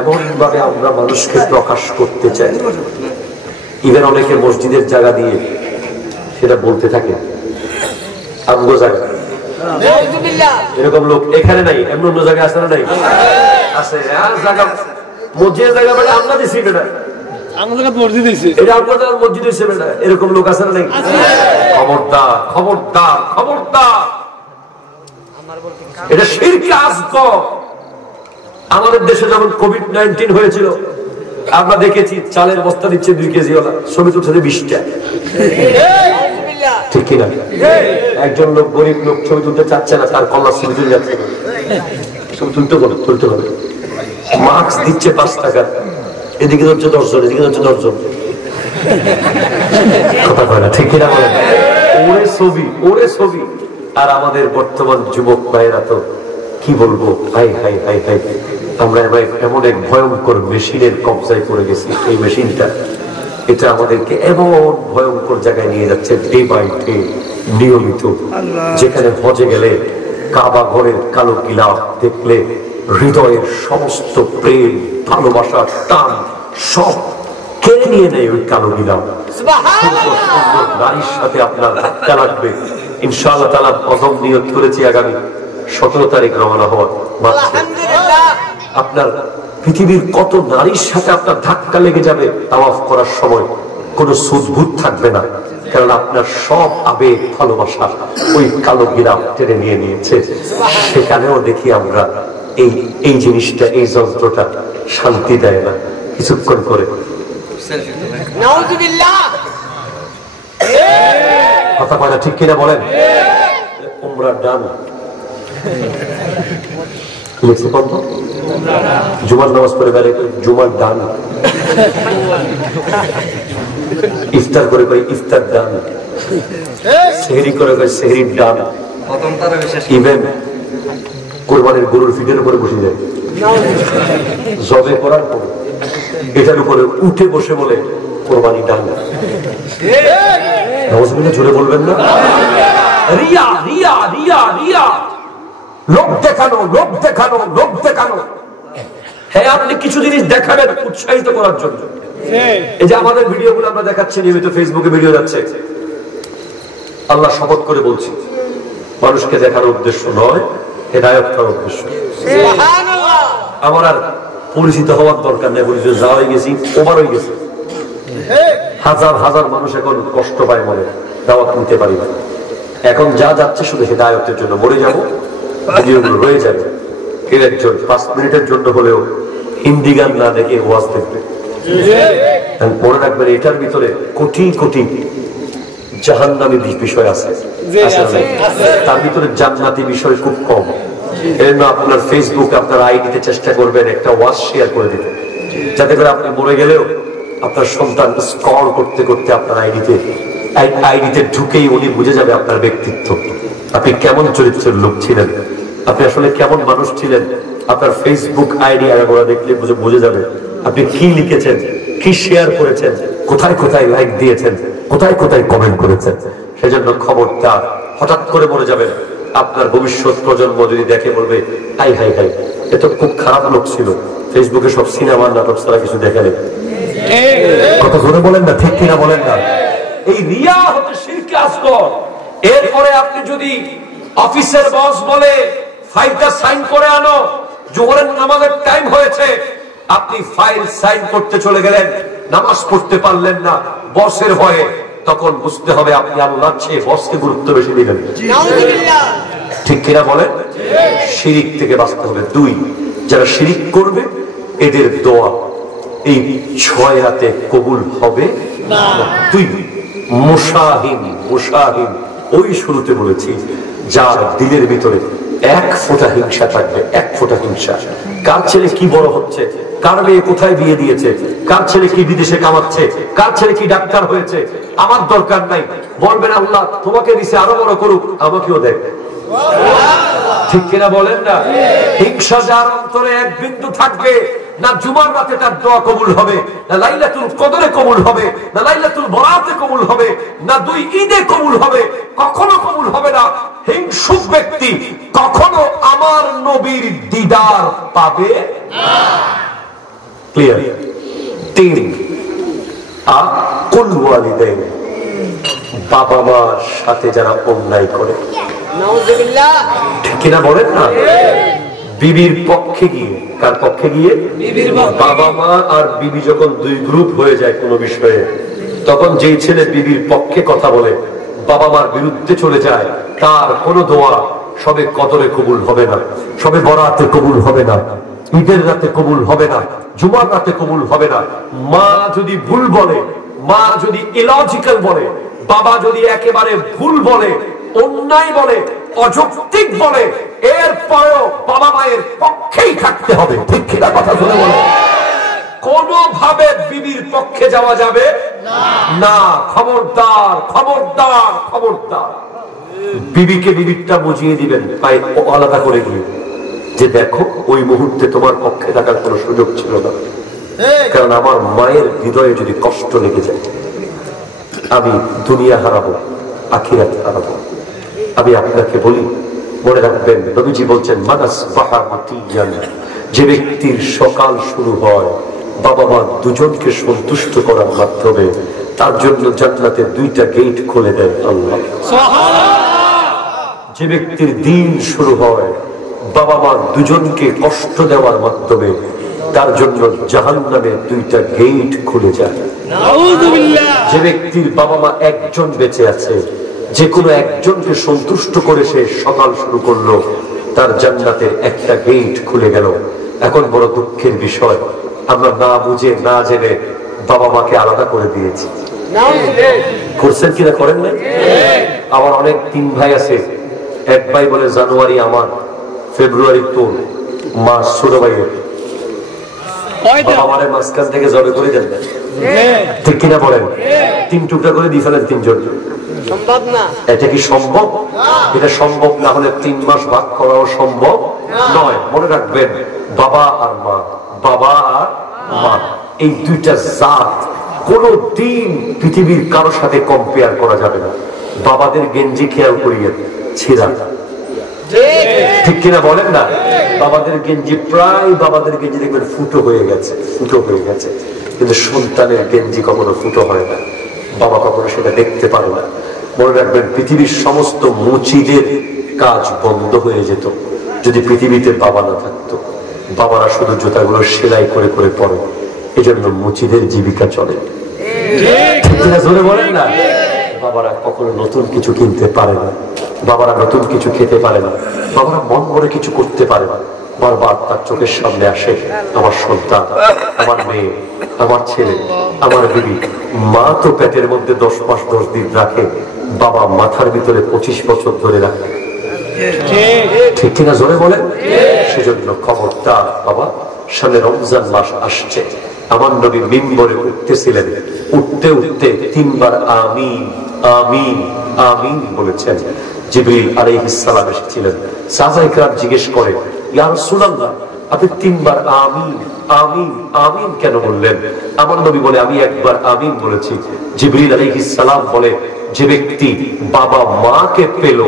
এমন ভাবে আমরা মানুষকে প্রকাশ করতে চাই, ইভেন অনেকে মসজিদের জায়গা দিয়ে সেটা বলতে থাকে আমগো জায়গা। এরকম লোক এখানে নাই, এমন অন্য জায়গায় আছে না? নাই, আছে। মসজিদের জায়গা মানে আমরা দিছি, এরকম লোক আছে না? নাই। খবরদার, খবরদার, খবরদার, এটা শিরকে আসগর। আমাদের দেশে যখন কোভিড-19 হয়েছিল, আমরা দেখেছি চালের বস্তা দিচ্ছে 2 কেজি ওলা, ছবি তুলছে 20টা, ঠিক কিনা? একজন লোক, গরিব লোক, ছবি তুলতে চাচ্ছে না, তার কন্যা ছবি তুলে যাচ্ছে, ছবি তুলতে হবে, তুলতে হবে। মাস্ক দিচ্ছে 5 টাকা, এদিকে হচ্ছে 10 জন, এদিকে হচ্ছে 10 জন। কথা বলে ঠিক কিনা বলে? ওরে ছবি, ওরে ছবি। আর আমাদের বর্তমান যুবক ভাইয়েরা তো কি বলবো, হাই হাই হাই হাই, আমরা এমন এক ভয়ঙ্কর মেশিনের কবজায় পড়ে গেছি। এই মেশিনটা, এটা আমাদেরকে এমন ভয়ঙ্কর জায়গায় নিয়ে যাচ্ছে ডে বাই ডে, নিয়মিত। যেখানে হজে গেলে কাবা ঘরের কালো গিলাফ দেখলে হৃদয়ের সমস্ত প্রেম, ভালোবাসা, টান সব কেড়ে নিয়ে নেয় ওই কালো গিলাফ। নারীর সাথে আপনার ধাক্কা লাগবে ইনশাআল্লাহ তাআলা। প্রথম নিয়ত করেছি আগামী 17 তারিখ রওনা হওয়ার। আপনার পৃথিবীর কত নারীর সাথে আপনার ধাক্কা লেগে যাবে তাওয়াফ করার সময়, কোনো সুদভুত থাকবে না, কারণ আপনার সব আবেগ, ভালোবাসা ওই কালো গিলাফ টেনে নিয়ে নিয়েছে। সেখানেও দেখি আমরা এই জিনিসটা, এই যন্ত্রটা শান্তি দেয় না কিছুক্ষণ করে। কথা বলা ঠিক কিনা বলেন? উমরার ডান লিখছে কত? জুমার নামাজ পড়ে বেড়ে জুমার ডান, ইফতার করে ইফতার ডান, সেহরি করে সেহরির ডান, ইভেন কোরবানির গরুর ফিটের উপরে বসে যায়, জবে করার পর এটার উপরে উঠে বসে বলে কোরবানি ডান। নাউজুবিল্লাহ, জোরে বলবেন না? রিয়া, রিয়া, রিয়া, রিয়া, লোক দেখানো, লোক দেখানো, লোক দেখানো। হ্যাঁ, আপনি কিছু জিনিস দেখাবেন উৎসাহিত করার জন্য। এই যে আমাদের ভিডিওগুলো আমরা দেখাচ্ছি, নিয়মিত ফেসবুকে ভিডিও যাচ্ছে, আল্লাহ শপথ করে বলছি, মানুষকে দেখানোর উদ্দেশ্য নয়, হেদায়েত করার উদ্দেশ্য। আমার আর পরিচিত হওয়ার দরকার নেই, পরিচিত যা হয়ে গেছি, ওভার হয়ে গেছে। হাজার হাজার মানুষ এখন কষ্ট পায়, মনে দাওয়াত নিতে পারি না। এখন যা যাচ্ছে শুধু হেদায়েতের জন্য। মরে যাবো, ভিডিওগুলো রয়ে যাবে, কেউ একজন 5 মিনিটের জন্য হলেও হিন্দি গান না দেখে ওয়াজ দেখবে। মনে রাখবেন, এটার ভিতরে কোটি কোটি জাহান্নামী বিষয় আছে, তার ভিতরে জান্নাতি বিষয় খুব কম। এর না আপনার ফেসবুক, আপনার আইডিতে চেষ্টা করবেন একটা ওয়াজ শেয়ার করে দিতে, যাতে করে আপনি মরে গেলেও আপনার সন্তান স্ক্রল করতে করতে আপনার আইডিতে ঢুকেই উনি বুঝে যাবে আপনার ব্যক্তিত্ব, আপনি কেমন চরিত্রের লোক ছিলেন, আপনি আসলে কেমন মানুষ ছিলেন। আপনার ফেসবুক আইডি আগাগোড়া দেখলে বুঝে যাবে আপনি কি লিখেছেন, কি শেয়ার করেছেন, কোথায় কোথায় লাইক দিয়েছেন, কোথায় কোথায় কমেন্ট করেছেন। সেজন্য খবরদার হঠাৎ করে মরে যাবেন, আপনার ভবিষ্যৎ প্রজন্ম যদি দেখে বলবে হাই হাই হাই, এ তো খুব খারাপ লোক ছিল, ফেসবুকে সব সিনেমার নাটক ছাড়া কিছু দেখে নেই। কথা ধরে বলেন না, ঠিক কিনা বলেন না? এই রিয়া হচ্ছে শিরকে আসগর। এরপরে আপনি যদি অফিসের বস বলে ফাইলটা সাইন করে আনো, জোহরের নামাজের টাইম হয়েছে, আপনি ফাইল সাইন করতে চলে গেলেন, নামাজ পড়তে পারলেন না বসের ভয়ে, তখন বুঝতে হবে আপনি আল্লাহর চেয়ে বসকে গুরুত্ব বেশি দিলেন। ঠিক কিনা বলেন? শিরিক থেকে বাঁচতে হবে। 2, যারা শিরিক করবে এদের দোয়া এই 6 রাতে কবুল হবে না। 2, মুশাহিন। মুশাহিন ওই শুরুতে বলেছি, যার দিলের ভিতরে 1 ফোঁটা হিংসা থাকবে, 1 ফোঁটা হিংসা। কার ছেলে কি বড় হচ্ছে, কার মেয়ে কোথায় বিয়ে দিয়েছে, কার ছেলে কি বিদেশে কামাচ্ছে, কার ছেলে কি ডাক্তার হয়েছে, আমার দরকার নাই। বলবেন আল্লাহ তোমাকে দিছে, আরো বড় করুক, আমাকেও দেখ। ঠিক কিনা বলেন না? হিংসা যার অন্তরে 1 বিন্দু থাকবে, না জুমার রাতে তার দোয়া কবুল হবে, না লাইলাতুল কদরে কবুল হবে, না লাইলাতুল বরাতে কবুল হবে, না 2 ঈদে কবুল হবে, কখনো কবুল হবে না। হিংসুক ব্যক্তি কখনো আমার নবীর দিদার পাবে না। ক্লিয়ার? 3, আকুল ওয়ালিদাইন, বাবা মার সাথে যারা অন্যায় করে। ঠিক কিনা বলেন না? বিবির পক্ষে গিয়ে, কার পক্ষে গিয়ে? বাবা মা আর বিবি যখন 2 গ্রুপ হয়ে যায় কোনো বিষয়ে, তখন যেই ছেলে বিবির পক্ষে কথা বলে বাবা মার বিরুদ্ধে চলে যায়, তার কোনো দোয়া সবে কদরে কবুল হবে না, সবে বরাতে কবুল হবে না, ঈদের রাতে কবুল হবে না, জুমার রাতে কবুল হবে না। মা যদি ভুল বলে, মা যদি ইলজিক্যাল বলে, বাবা যদি একেবারে ভুল বলে, অন্যায় বলে, অযৌক্তিক বলে, এরপরেও বাবা মায়ের পক্ষেই থাকতে হবে। ঠিক কিনা কথা শুনে বলে? কোনোভাবে বিবির পক্ষে যাওয়া যাবে না। খবরদার, খবরদার, খবরদার। বিবিকে বিবিরটা বুঝিয়ে দিবেন, তাই আলাদা করে গিয়ে যে দেখো ওই মুহূর্তে তোমার পক্ষে থাকার কোনো সুযোগ ছিল না, কারণ আমার মায়ের হৃদয়ে যদি কষ্ট লেগে যায়, আমি দুনিয়া হারাবো, আখিরাত হারাবো। আমি আপনাকে বলি, মনে রাখবেন, নবীজি বলছেন মানাস বাহামতিয়ান, যে ব্যক্তির সকাল শুরু হয় বাবা মা দুজনকে সন্তুষ্ট করার মাধ্যমে, তার জন্য জান্নাতের 2টা গেট খুলে দেন আল্লাহ। যে ব্যক্তির দিন শুরু হয় বাবা মা দুজনকে কষ্ট দেওয়ার মাধ্যমে, তার জন্য জাহান্নামের 2টা গেট খুলে যায়। যে ব্যক্তির বাবা মা একজন বেঁচে আছে, যে কোনো একজনকে সন্তুষ্ট করে সে সকাল শুরু করলো, তার জান্নাতের 1টা গেট খুলে গেল। এখন বড় দুঃখের বিষয়, আমরা না বুঝে না জেনে বাবা মাকে আলাদা করে দিয়েছি। করছেন কিনা করেন না? আমার অনেক 3 ভাই আছে। এক ভাই বলে জানুয়ারি আমার, ফেব্রুয়ারি তোর, মার্চ ছোট ভাইয়ের। বাবা মারে মাঝখান থেকে জবে করে দেন, ঠিক কিনা বলেন? 3 টুকরা করে দিয়ে ফেলেন 3 জন। সম্ভব না। এটা কি সম্ভব? এটা সম্ভব না হলে 3 মাস ভাগ করাও সম্ভব নয়। মনে রাখবেন, বাবা আর মা, বাবা আর মা, এই 2টা জাত কোনো দিন পৃথিবীর কারো সাথে কম্পেয়ার করা যাবে না। বাবাদের গেঞ্জি খেয়াল করিয়ে ছিঁড়া, ঠিক কিনা বলেন না? বাবাদের গেঞ্জি, প্রায় বাবাদের গেঞ্জি দেখবেন ফুটো হয়ে গেছে, ফুটো হয়ে গেছে, কিন্তু সন্তানের গেঞ্জি কখনো ফুটো হয় না, বাবা কখনো সেটা দেখতে পারে না। মনে রাখবেন, পৃথিবীর সমস্ত মুচিদের কাজ বন্ধ হয়ে যেত যদি পৃথিবীতে বাবা না থাকতো। বাবারা শুধু জুতাগুলো সেলাই করে করে পরে, এজন্য মুচিদের জীবিকা চলে। জোরে বলেন না? বাবারা কখনো নতুন কিছু কিনতে পারে না, বাবারা নতুন কিছু খেতে পারে না, বাবারা মন ভরে কিছু করতে পারে না। বারবার তার চোখের সামনে আসে আমার সন্তান, আমার মেয়ে, আমার ছেলে, আমার বিবি। মা তো পেটের মধ্যে 10 মাস 10 দিন রাখে, বাবা মাথার ভিতরে 25 বছর ধরে রাখে। ঠিক কিনা জোরে বলেন? সেজন্য খবরদার বাবা, সামনে রমজান মাস আসছে। আমার নবী মিম্বরে উঠতেছিলেন, উঠতে উঠতে 3 বার আমিন আমিন আমিন বলেছেন। জিবরিল আলাইহিস সালাম এসেছিলেন। সাহাবায়ে কেরাম জিজ্ঞেস করে, ইয়া রাসূলুল্লাহ, আপনি 3 বার আমিন আমিন আমিন কেন বললেন? আমার নবী বলে, আমি 1 বার আমিন বলেছি। জিবরিল আলাইহিস সালাম বলে, যে ব্যক্তি বাবা মাকে পেল,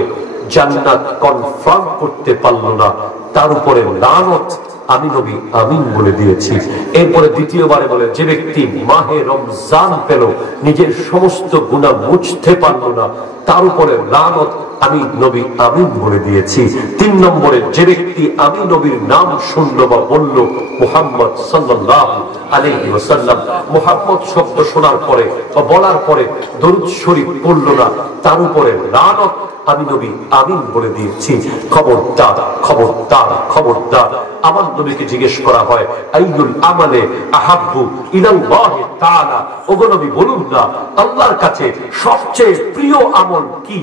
জান্নাত কনফার্ম করতে পারলো না, তার উপরে লানত আমি নবী আমিন বলে দিয়েছি। এরপরে দ্বিতীয়বারে বলে, যে ব্যক্তি মাহে রমজান পেল, নিজের সমস্ত গুনাহ মুছতে পারলো না, তার উপরে লানত আমি নবী আমিন বলে দিয়েছি। 3 নম্বরে, যে ব্যক্তি আমি নবীর নাম শুনলো বা বলল মুহাম্মদ সাল্লাল্লাহু আলাইহি ওয়াসাল্লাম, মুহাম্মদ শব্দ শোনার পরে বা বলার পরে দরুদ শরীফ পড়লো না, তার উপরে লানত আমি নবী আমিন বলে দিয়েছি। খবরদার খবরদার খবরদার, আমার নবীকে জিজ্ঞেস করা হয় আইয়ুল আমালে আহাব্বু ইলাল্লাহি তাআলা, ওগো নবী বলুন না আল্লাহর কাছে সবচেয়ে প্রিয় আমল কি,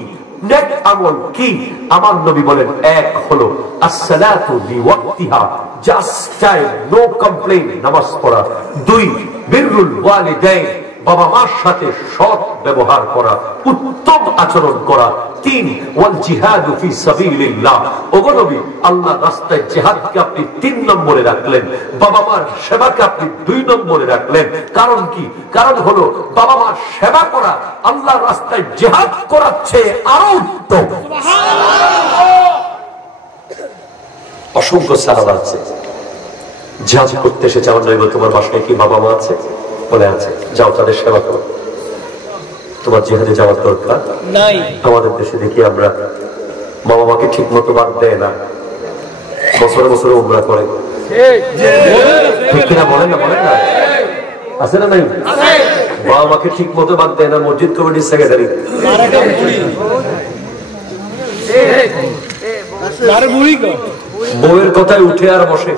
নেক আমল কি? আমার নবী বলেন, এক হলো আসসালাতু বিওয়াক্তিহা, জাস্ট টাইম, নো কমপ্লেইন, নামাজ পড়া। 2 বিররুল ওয়ালিদাইন, বাবা মার সাথে সৎ ব্যবহার করা, উত্তম আচরণ করা। 3 ওয়াল জিহাদু ফি সাবিলিল্লাহ, ওগো নবী আল্লাহর রাস্তায় জিহাদকে আপনি 3 নম্বরে রাখলেন, বাবা মার সেবাকে আপনি 2 নম্বরে রাখলেন। কারণ কি? কারণ হলো বাবা মার সেবা করা আল্লাহর রাস্তায় জিহাদ করার চেয়ে আরো উত্তম। অসংখ্য সাহাবা আছে জিহাদ করতে এসেছে, আমার নবী বলে, তোমার বাসায় কি বাবা মা আছে? বলে আছে, যাও তাদের সেবা করো, তোমার জিহাদে যাওয়ার দরকার নাই। আমাদের দেশে দেখি আমরা বাবা মাকে ঠিক মতো বাদ দেয় না, বছরে বছরে উমরা করে, ঠিক কিনা বলেন না? বলেন না, আছে না নাই? বাবা মাকে ঠিক মতো বাদ দেয় না, মসজিদ কমিটির সেক্রেটারি বউয়ের কথায় উঠে আর বসে।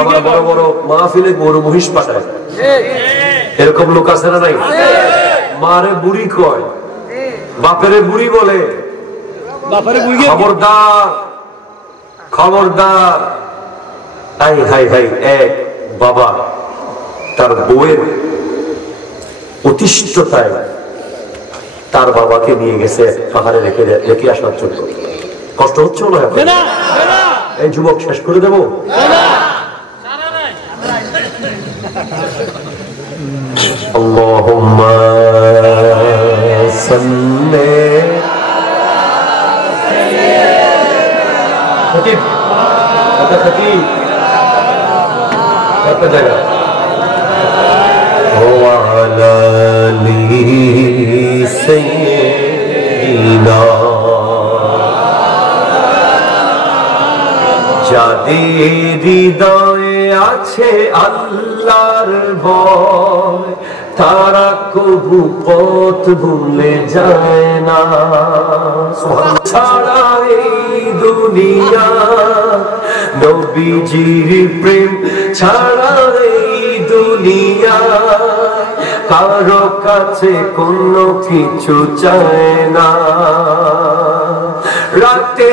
আমরা বড় বড় মাহফিলে গরু মহিষ পাঠায়, এরকম লোক আছে না নাই? মারে বুড়ি কয়, বাপেরে বুড়ি বলে। খবরদার খবরদার। হাই হাই হাই, এক বাবা তার বউয়ের অতিষ্ঠতায় তার বাবাকে নিয়ে গেছে পাহাড়ে রেখে আসার জন্য। কষ্ট হচ্ছে না? এই যুবক শেষ করে দেবো? আল্লাহুম্মা সাল্লি খতিব খতিব কত জায়গা ওয়া আলা আলিহি সাইয়্যিদিনা, যাদের হৃদয়ে আছে আল্লাহর ভয়, তারা কবু পথ ভুলে যায় না। ছাড়া এই দুনিয়া, নবীজির প্রেম ছাড়া এই দুনিয়া, কারো কাছে কোনো কিছু চায় না। রাতে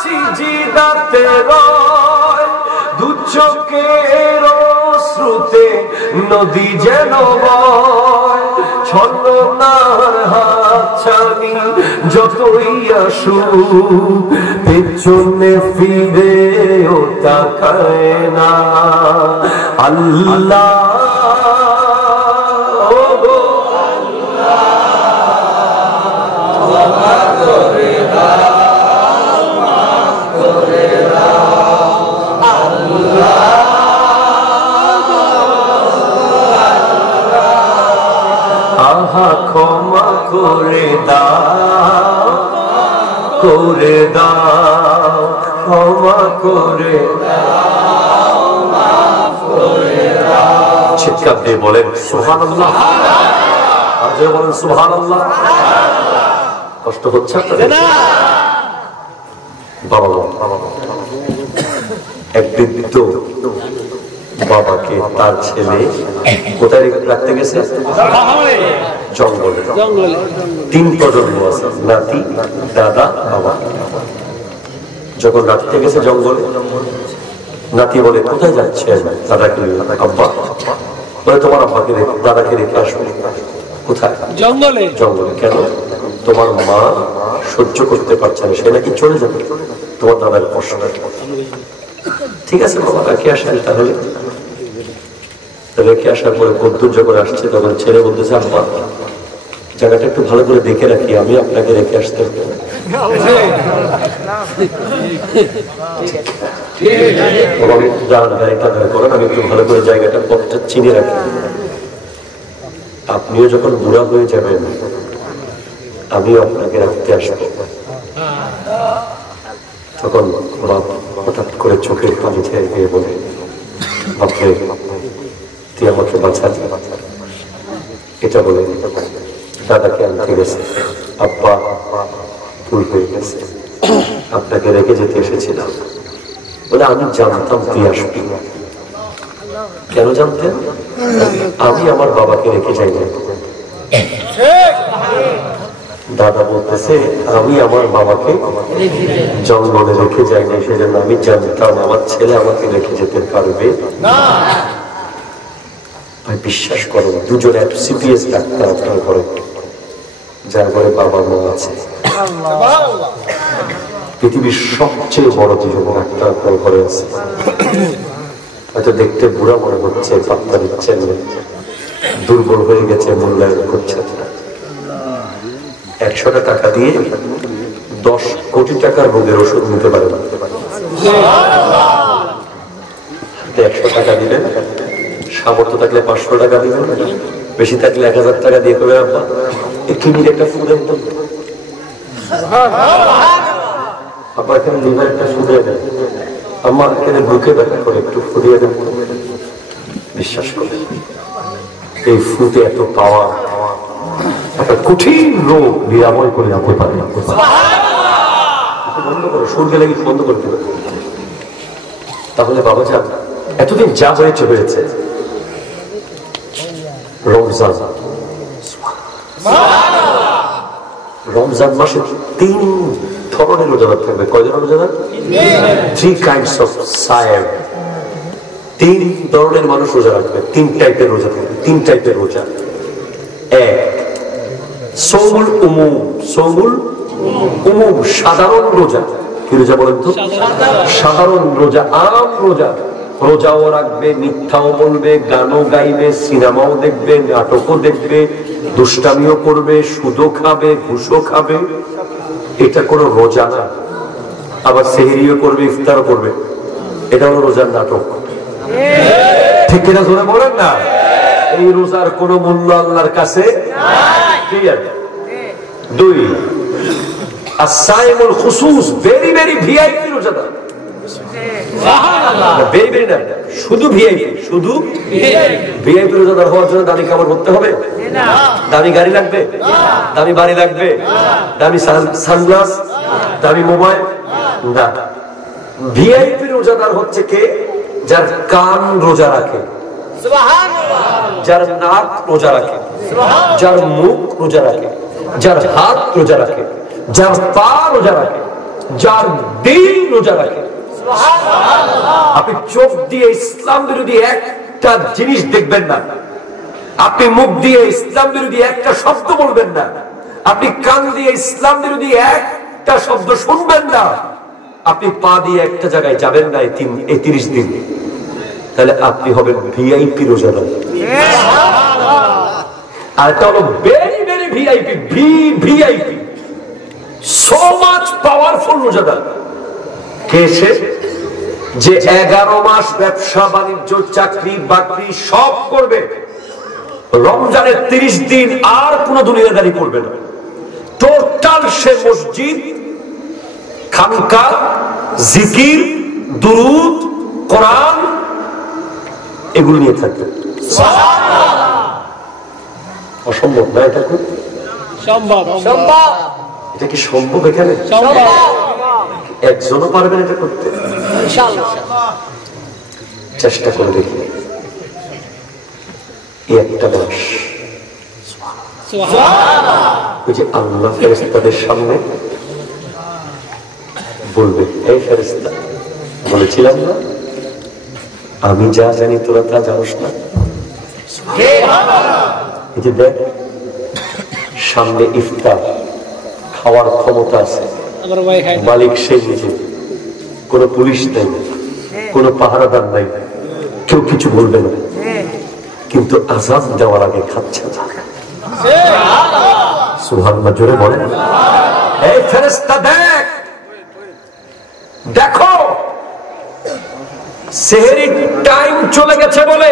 সিজদাতে রয়, দু চোখের শ্রুতে নদী যেন বয়, ছলনার হাতছানি যতই আসুক, পেছনে ফিরেও তাকায় না। আল্লাহ ক্ষমা করে দাও, করে দাও, ক্ষমা করে দাও, চিৎকার দিয়ে বলেন সুবহানাল্লাহ। আজ বলেন সুবহানাল্লাহ। কষ্ট হচ্ছে বাবা? এক বৃদ্ধ বাবাকে তার ছেলে কোথায় রাখতে গেছে? জঙ্গলে। 3 প্রজন্ম আছে, নাতি, দাদা, বাবা। যখন রাখতে গেছে জঙ্গলে, নাতি বলে, কোথায় যাচ্ছে? দাদাকে আব্বা বলে, তোমার আব্বাকে দাদাকে রেখে আসবে। কোথায়? জঙ্গলে। জঙ্গলে কেন? তোমার মা সহ্য করতে পারছে না, সে নাকি চলে যাবে তোমার দাদার কষ্ট। ঠিক আছে বাবা, রেখে আসেন তাহলে। রেখে আসার পরে কদ্দুর যখন আসছে তখন ছেলে বলতেছে, আব্বা জায়গাটা একটু ভালো করে দেখে রাখি, আমি আপনাকে রেখে আসতে হবে। আমি একটু ভালো করে জায়গাটা পথটা চিনে রাখি, আপনিও যখন বুড়া হয়ে যাবেন আমিও আপনাকে রাখতে আসবো। তখন হঠাৎ করে চোখের পানি ছেড়ে গিয়ে বলে, বাপরে তুই আমাকে বাঁচালি। এটা বলে দাদাকে আনতে গেছে, আব্বা ভুল হয়ে গেছে, আপনাকে রেখে যেতে এসেছিলাম। বলে আমি জানতাম তুই আসবি। কেন জানতেন? আমি আমার বাবাকে রেখে যাই না। দাদা বলতেছে আমি আমার বাবাকে জঙ্গলে রেখে যাই না, সেজন্য আমি জানতাম আমার ছেলে আমাকে রেখে যেতে পারবে না। ভাই বিশ্বাস করো, দুজন সিপিএস ডাক্তার আপনার ঘরে, যার ঘরে বাবা মা আছে। পৃথিবীর সবচেয়ে বড় দুজন ডাক্তার আপনার ঘরে আছে। হয়তো দেখতে বুড়া মনে হচ্ছে, পাত্তা দিচ্ছেন, দুর্বল হয়ে গেছে, মূল্যায়ন করছেন না। 100টা টাকা দিয়ে 10 কোটি টাকার রোগের ওষুধ নিতে পারে না। 100 টাকা দিলেন, সামর্থ্য থাকলে 500 টাকা দিবেন, বেশি থাকলে 1000 টাকা দিয়ে করবেন, আব্বা একটু নিয়ে একটা ফুল দেন তো, আব্বা এখানে লিভার একটা ফুলিয়ে দেন, আমার এখানে বুকে ব্যথা করে একটু ফুলিয়ে দেন। বিশ্বাস করে এই ফুটে এত পাওয়া, একটা কঠিন রোগ নিরাময় করে দিতে পারে। বন্ধ করো, সুর গেলে কিছু বন্ধ করতে হবে। তাহলে বাবা যান এতদিন যা হয়েছে হয়েছে। রমজান, রমজান মাসে 3 ধরনের রোজাদার থাকবে। কয় ধরনের রোজাদার? 3 kinds of সায়েম। 3 ধরনের মানুষ রোজা রাখবে, 3 টাইপের রোজা থাকবে। 3 টাইপের রোজা। এক, সৌমুল উমুম। সৌমুল উমুম, সাধারণ রোজা। কি রোজা বলেন তো? সাধারণ রোজা, আম রোজা। রোজাও রাখবে, মিথ্যাও বলবে, গানও গাইবে, সিনেমাও দেখবে, নাটকও দেখবে, দুষ্টামিও করবে, সুদও খাবে, ঘুষও খাবে। এটা কোনো রোজা না। আবার সেহরিও করবে, ইফতারও করবে, এটা হলো রোজার নাটক। ঠিক কিনা ধরে বলেন না? এই রোজার কোন মূল্য আল্লাহর কাছে নাই। 2, as-saimul khusus, very very VIP রোজাদার। ভেরি ভেরি না, শুধু ভিআইপি, শুধু ভিআইপি রোজাদার হওয়ার জন্য দামি কাপড় পরতে হবে না, দামি গাড়ি লাগবে না, দামি বাড়ি লাগবে না, দামি সানগ্লাস, দামি মোবাইল না। ভিআইপি রোজাদার হচ্ছে কে? যার কান রোজা রাখে, যার নাক রোজা রাখে, যার মুখ রোজা রাখে, যার হাত রোজা রাখে, যার পা রোজা রাখে, যার দিল রোজা রাখে। আপনি চোখ দিয়ে ইসলাম বিরোধী একটা জিনিস দেখবেন না, আপনি মুখ দিয়ে ইসলাম বিরোধী একটা শব্দ বলবেন না, আপনি কান দিয়ে ইসলাম বিরোধী একটা শব্দ শুনবেন না, আপনি পা দিয়ে একটা জায়গায় যাবেন না এই 30 দিন, তাহলে আপনি হবেন ভিআইপি রোজাদার। আর এটা হলো very very VIP, VIP, so much powerful রোজাদার। কে সে? যে 11 মাস ব্যবসা বাণিজ্য চাকরি বাকরি সব করবে, রমজানের 30 দিন আর কোন দুনিয়াদারি করবে না। টোটাল সে মসজিদ, খানকা, জিকির, দুরুদ, কোরআন এগুলো নিয়ে থাকবে। অসম্ভব না? এটা খুব সম্ভব। এটা কি সম্ভব? এখানে একজনও পারবেন এটা করতে? চেষ্টা করে দেখি। একটা মাস ওই যে আল্লাহ ফেরেশতাদের সামনে বলবে, এই ফেরেশতা, বলেছিলাম না আমি যা জানি তোরা তা জানোস না। এই যে দেখ, সামনে ইফতার, খাওয়ার ক্ষমতা আছে, মালিক সেই নিজে, কোন পুলিশ নেই, কোন পাহারাদার নাই, কেউ কিছু বলবে না। কিন্তু আযান দেওয়ার আগে খাচ্ছে না। সুবহানাল্লাহ, জোরে বলেন। এই ফেরেশতা দেখো সেহরির টাইম চলে গেছে বলে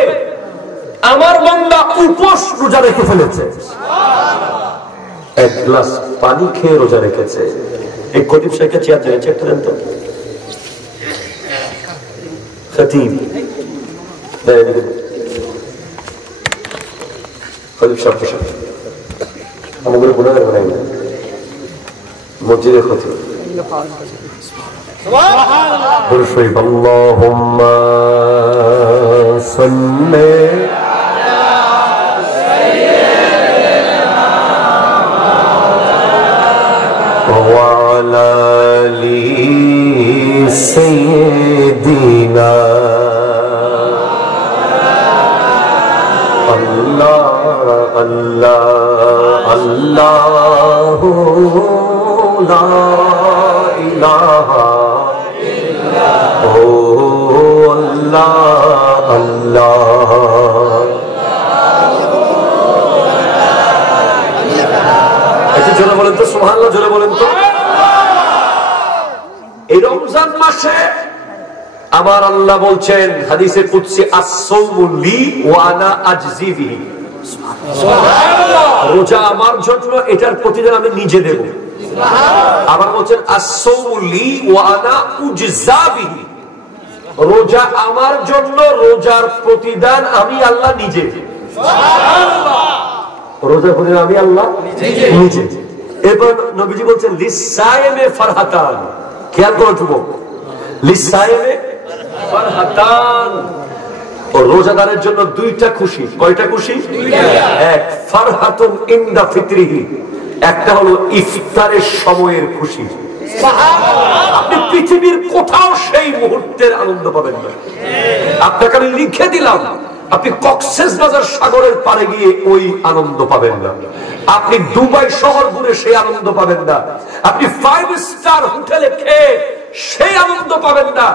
আমার বান্দা উপোস রোজা রেখে ফেলেছে, এক গ্লাস পানি খেয়ে রোজা রেখেছে। এই খতিব সাহেবকে চেয়ার দিয়েছে, একটা দেন তো। খতিব সাহেব আমাদের গুনাহের বানাই না, মসজিদের খতিব। আল্লাহুম্মা সাল্লি ওয়া আলা আলি সাইয়্যিদিনা আল্লাহ আল্লাহ আল্লাহু লা ইলাহা আল্লাহ আল্লাহ। একটু জোরে বলেন তো সুবহানাল্লাহ, জোরে বলেন তো। এই রমজান মাসে আমার আল্লাহ বলছেন হাদিসে কুদসি, আস-সাওমু লি ওয়া আনা আজজি বিহি। রোজা আমার জন্য, এটার প্রতিদান আমি নিজে দেব। আবার বলছেন আস-সাওমু লি ওয়া আনা উজজা বিহি। রোজা আমার জন্য, রোজার প্রতিদান আমি আল্লাহ নিজে। রোজার প্রতিদান আমি আল্লাহ নিজে। এরপর নবীজি বলছেন লিসায়েমে ফারহাতান। খেয়াল করো যুবক, লিসায়েমে ফারহাতান। রোজাদারের জন্য দুইটা খুশি। কয়টা খুশি? এক, ফারহাতুন ইনদা ফিতরিহি, একটা হলো ইফতারের সময়ের খুশি। আপনি পৃথিবীর কোথাও সেই মুহূর্তের আনন্দ পাবেন না। আপনাকে আমি লিখে দিলাম, আপনি কক্সবাজার সাগরের পারে গিয়ে ওই আনন্দ পাবেন না। আপনি দুবাই শহর ঘুরে সেই আনন্দ পাবেন না। আপনি 5 স্টার হোটেলে খেয়ে সেই আনন্দ পাবেন না।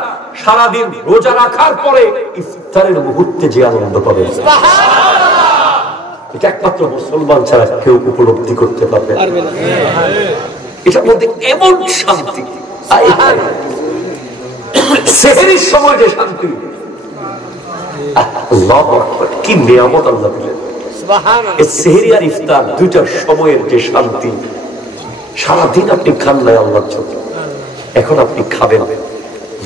সারাদিন রোজা রাখার পরে ইফতারের মুহূর্তে যে আনন্দ পাবেন, এটা একমাত্র মুসলমান ছাড়া কেউ উপলব্ধি করতে পারবে না। এটার মধ্যে এমন শান্তি, সেহরির সময় যে শান্তি, আল্লাহু আকবার, কি নিয়ামত আল্লাহ দিলেন। সেহরি আর ইফতার দুইটার সময়ের যে শান্তি, সারাদিন আপনি খান নাই আল্লাহর জন্য, এখন আপনি খাবেন।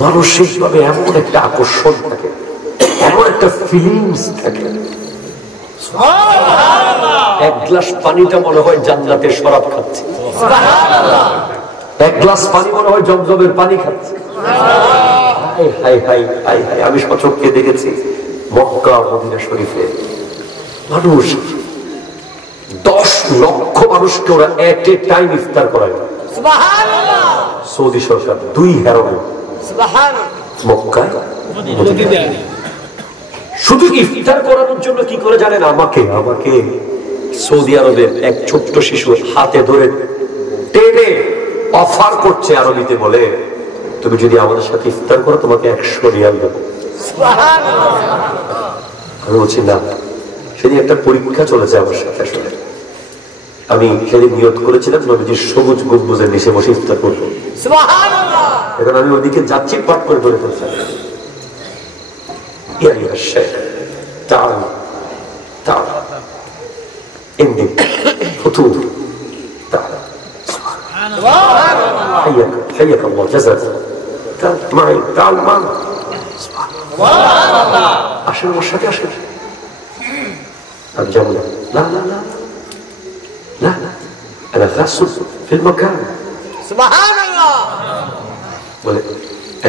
মানসিক ভাবে এমন একটা আকর্ষণ থাকে, এমন একটা ফিলিংস থাকে। এক গ্লাস পানিটা মনে হয় জান্নাতের শরাব খাচ্ছে, এক গ্লাস পানি মনে হয় জমজমের পানি খাচ্ছে। আমি সচক্ষে দেখেছি মক্কা মদিনা শরীফে মানুষ 10 লক্ষ মানুষকে ওরা এট এ টাইম ইফতার করায়। সৌদি সরকার 2 হেরোইন মক্কায় শুধু ইফতার করানোর জন্য কি করে জানেন? আমাকে সৌদি আরবের এক ছোট্ট শিশু হাতে ধরে টেনে অফার করছে আরবিতে, বলে তুমি যদি আমাদের সাথে ইফতার করো তোমাকে 100 রিয়াল দেবো। আমি বলছি না, সেদিন একটা পরীক্ষা চলেছে আমার সাথে। আসলে আমি সেদিন নিয়ত করেছিলাম নবীজির সবুজ গম্বুজের নিচে বসে ইফতার করবো। এখন আমি ওদিকে যাচ্ছি, পাঠ করে ধরে ফেলছি। تعال تعال عندي فطور، تعال حياك الله، جزاك تعال معي، تعال معنا عشان وشك عشان الجولة. لا لا لا لا أنا خاص في المكان. سبحان الله. বলে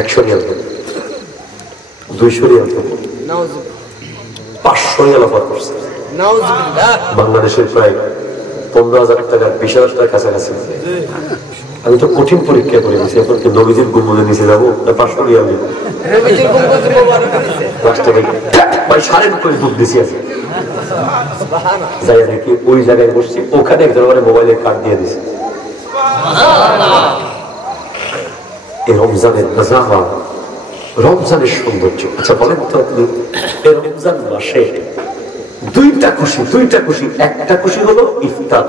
100 রিয়াল, 200 রিয়াল, 500 রিয়াল অফার করছে। বাংলাদেশের প্রায় 15,000 টাকা, 20,000 টাকার কাছাকাছি। আমি তো কঠিন পরীক্ষা করে দিয়েছি, এখন কি নবীজির গুম্বদের নিচে যাবো না 500 রিয়াল দিব? ভাই 3.5 করে দুধ দিছি আছে, যাই দেখি ওই জায়গায় বসছি, ওখানে এক ধরনের মোবাইলের কার্ড দিয়ে দিছে। এই রমজানের নাজামা, রমজানের সৌন্দর্য। আচ্ছা বলেন তো আপনি, এই রমজান মাসে দুইটা খুশি। একটা খুশি হলো ইফতার,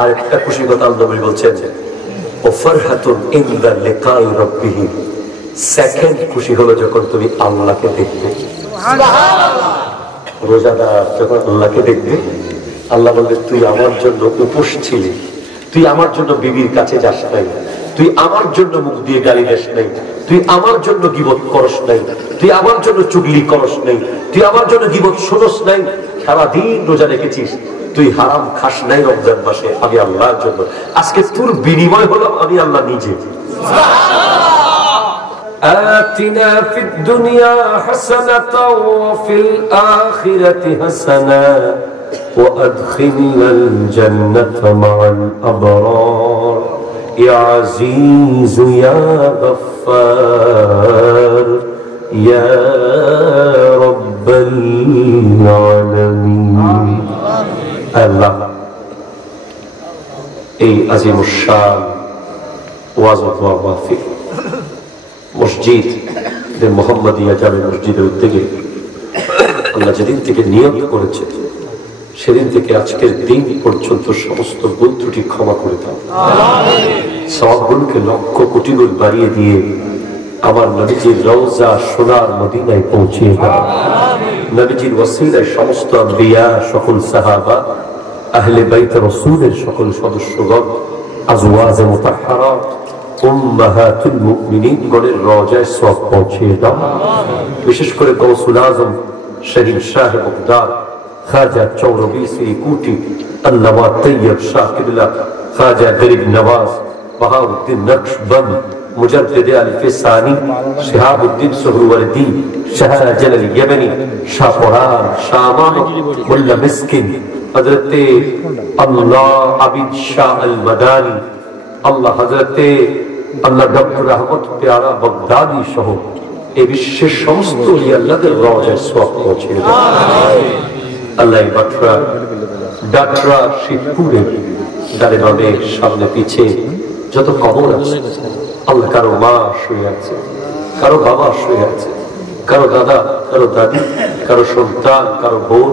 আর একটা খুশি কথা আল্লাহ নবী বলছেন ও ফারহাতুন ইনদা লিকাই রাব্বিহি, সেকেন্ড খুশি হলো যখন তুমি আল্লাহকে দেখবে। রোজাদার যখন আল্লাহকে দেখবে, আল্লাহ বলবে তুই আমার জন্য উপোস ছিলি, তুই আমার জন্য বিবির কাছে যাস নাই, তুই আমার জন্য মুখ দিয়ে গালি দেস নাই, তুই আমার জন্য গীবত করস নাই, তুই আমার জন্য চুগলি করস নাই, তুই আমার জন্য গীবত শুনস নাই, সারাদিন রোজা রেখেছিস, তুই হারাম খাস নাই রমজান মাসে, আমি আল্লাহর জন্য আজকে তোর বিনিময় হলাম আমি আল্লাহ নিজে। آتنا في الدنيا حسنة وفي الآخرة حسنة وأدخلنا الجنة مع الأبرار يا عزيز يا غفار يا رب العالمين। الله এই আজিম শান ওয়াজ ওয়া মাহফিল মসজিদ মুহাম্মাদিয়া জামে মসজিদের উদ্যোগে আল্লাহ যেদিন থেকে নিয়ত করেছে সেদিন থেকে আজকের দিন পর্যন্ত সমস্ত ভুল ত্রুটি ক্ষমা করে দাও, সওয়াবগুলোকে লক্ষ কোটি গুণ বাড়িয়ে দিয়ে আমার নবীজির রওজা সোনার মদিনায় পৌঁছিয়ে দাও। নবীজির ওসিলায় সমস্ত আম্বিয়া, সকল সাহাবা, আহলে বাইত রাসূলের সকল সদস্যগণ, আজওয়াজ মুতাহহারাত, উম্মাহাতুল মুমিনিন গণের রওজায় সওয়াব পৌঁছিয়ে দাও। বিশেষ করে গৌসুল আজম শহীদ শাহ বাগদাদ খাজা চৌরবিসি কুটি আল্লামা তৈয়ব শাহ কিবলা খাজা গরিব নওয়াজ বাহাউদ্দিন নকশবন্দ মুজাদ্দিদ আল-ফিসানি শিহাবুদ্দিন সুহরওয়ার্দী শাহজালাল আল-ইয়েমেনি শাহ কোরআন শাহ মামুদ মোল্লা মিসকিন হযরতে আল্লাহ আবিদ শাহ আল-মাদানী আল্লাহ হযরতে আল্লাহ ডক্টর আহমদ পেয়ারা বাগদাদি সহ এই বিশ্বের সমস্ত ওলি আল্লাহদের রওজায় সওয়াব পৌঁছিয়ে দাও। আল্লাহ ডাকরা শিবপুরের ডানে বামে সামনে পিছে যত কবর আছে আল্লাহ, কারো মা শুয়ে আছে, কারো বাবা শুয়ে আছে, কারো দাদা, কারো দাদি, কারো সন্তান, কারো বোন,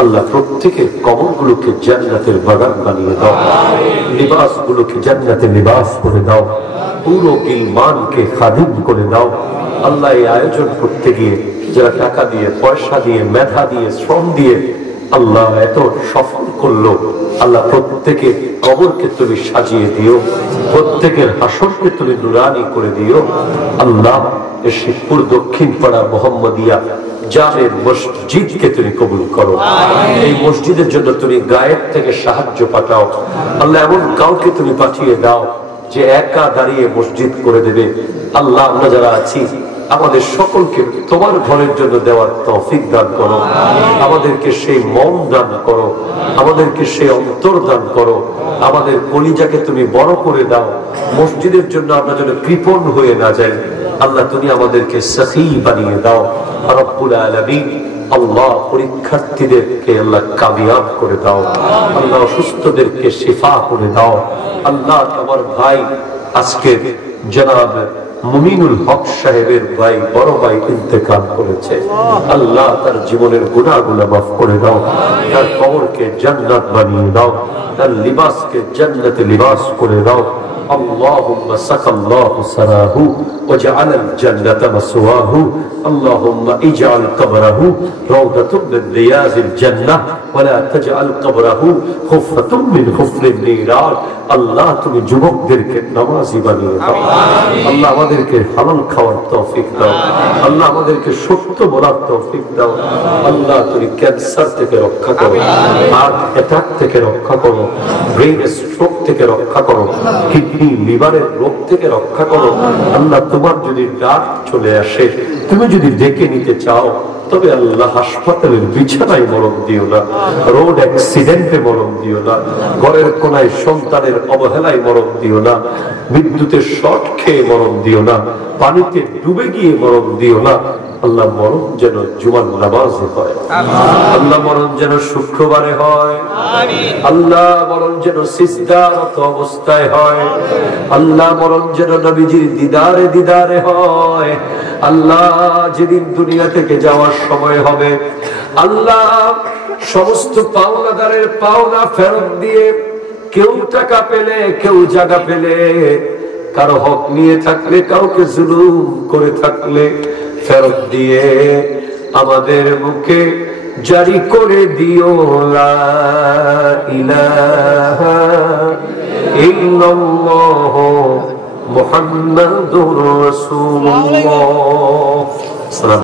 আল্লাহ প্রত্যেকের কবরগুলোকে জান্নাতের বাগান বানিয়ে দাও, লিবাসগুলোকে জান্নাতের লিবাস করে দাও, পুরো গিলমানকে খাদিম করে দাও। আল্লাহ এই আয়োজন করতে গিয়ে যারা টাকা দিয়ে, পয়সা দিয়ে, মেধা দিয়ে, শ্রম দিয়ে আল্লাহ এত সফল করলো, আল্লাহ প্রত্যেকের কবরকে তুমি সাজিয়ে দিও, প্রত্যেকের হাসরকে তুমি নুরানি করে দিও। আল্লাহ এই শিবপুর দক্ষিণ পাড়া মোহাম্মদিয়া জামের মসজিদকে তুমি কবুল করো। এই মসজিদের জন্য তুমি গায়েব থেকে সাহায্য পাঠাও। আল্লাহ এমন কাউকে তুমি পাঠিয়ে দাও যে একা দাঁড়িয়ে মসজিদ করে দেবে। আল্লাহ আমরা যারা আছি আমাদের সকলকে তোমার ঘরের জন্য দেওয়ার তৌফিক দান করো, আমাদেরকে সেই মন দান করো, আমাদেরকে সেই অন্তর দান করো, আমাদের কলিজাকে তুমি বড় করে দাও, মসজিদের জন্য আমরা যেন কৃপণ হয়ে না যাই। আল্লাহ তুমি আমাদেরকে সখী বানিয়ে দাও রব্বুল আলামিন। আল্লাহ পরীক্ষার্থীদেরকে আল্লাহ কামিয়াব করে দাও, আল্লাহ অসুস্থদেরকে শিফা করে দাও। আল্লাহ আমার ভাই আজকে জনাব মুমিনুল হক সাহেবের ভাই, বড় ভাই ইন্তেকাল করেছে, আল্লাহ তার জীবনের গুনাহগুলো মাফ করে দাও, তার কবরকে জান্নাত বানিয়ে দাও, তার লিবাসকে জান্নাতে লিবাস করে দাও। اللهم سقى الله سراه وجعل الجنة مسواه اللهم اجعل قبره روضة من رياض الجنة ولا تجعل قبره خفة من خفر النيران। আল্লাহ তুমি যুবকদেরকে নামাজি বানিয়ে দাও, আল্লাহ আমাদেরকে হালাল খাওয়ার তৌফিক দাও, আল্লাহ আমাদেরকে সত্য বলার তৌফিক দাও। আল্লাহ তুমি ক্যান্সার থেকে রক্ষা করো, হার্ট অ্যাটাক থেকে রক্ষা করো, ব্রেন স্ট্রোক থেকে রক্ষা করো, কিডনি লিভারের রোগ থেকে রক্ষা করো। আল্লাহ তোমার যদি ডাক চলে আসে, তুমি যদি ডেকে নিতে চাও, তবে আল্লাহ হাসপাতালের বিছানায় মরণ দিও না, রোড অ্যাক্সিডেন্টে মরণ দিও না, ঘরের কোনায় সন্তানের অবহেলায় মরণ দিও না, বিদ্যুতের শর্ট খেয়ে মরণ দিও না, পানিতে ডুবে গিয়ে মরণ দিও না। আল্লাহ মরণ যেন জুমার নামাজে হয়, আল্লাহ মরণ যেন শুক্রবারে হয়, আল্লাহ মরণ যেন সিজদারত অবস্থায় হয়, আল্লাহ মরণ যেন নবীজির দিদারে দিদারে হয়। আল্লাহ যেদিন দুনিয়া থেকে যাওয়ার সময় হবে, আল্লাহ সমস্ত পাওনাদারের পাওনা ফেরত দিয়ে, কেউ টাকা পেলে কেউ জায়গা পেলে, কারো হক নিয়ে থাকলে, কাউকে জুলুম করে থাকলে ফেরত দিয়ে আমাদের মুখে জারি করে দিও লা ইলাহা ইল্লাল্লাহ মুহাম্মাদুর রাসূলুল্লাহ।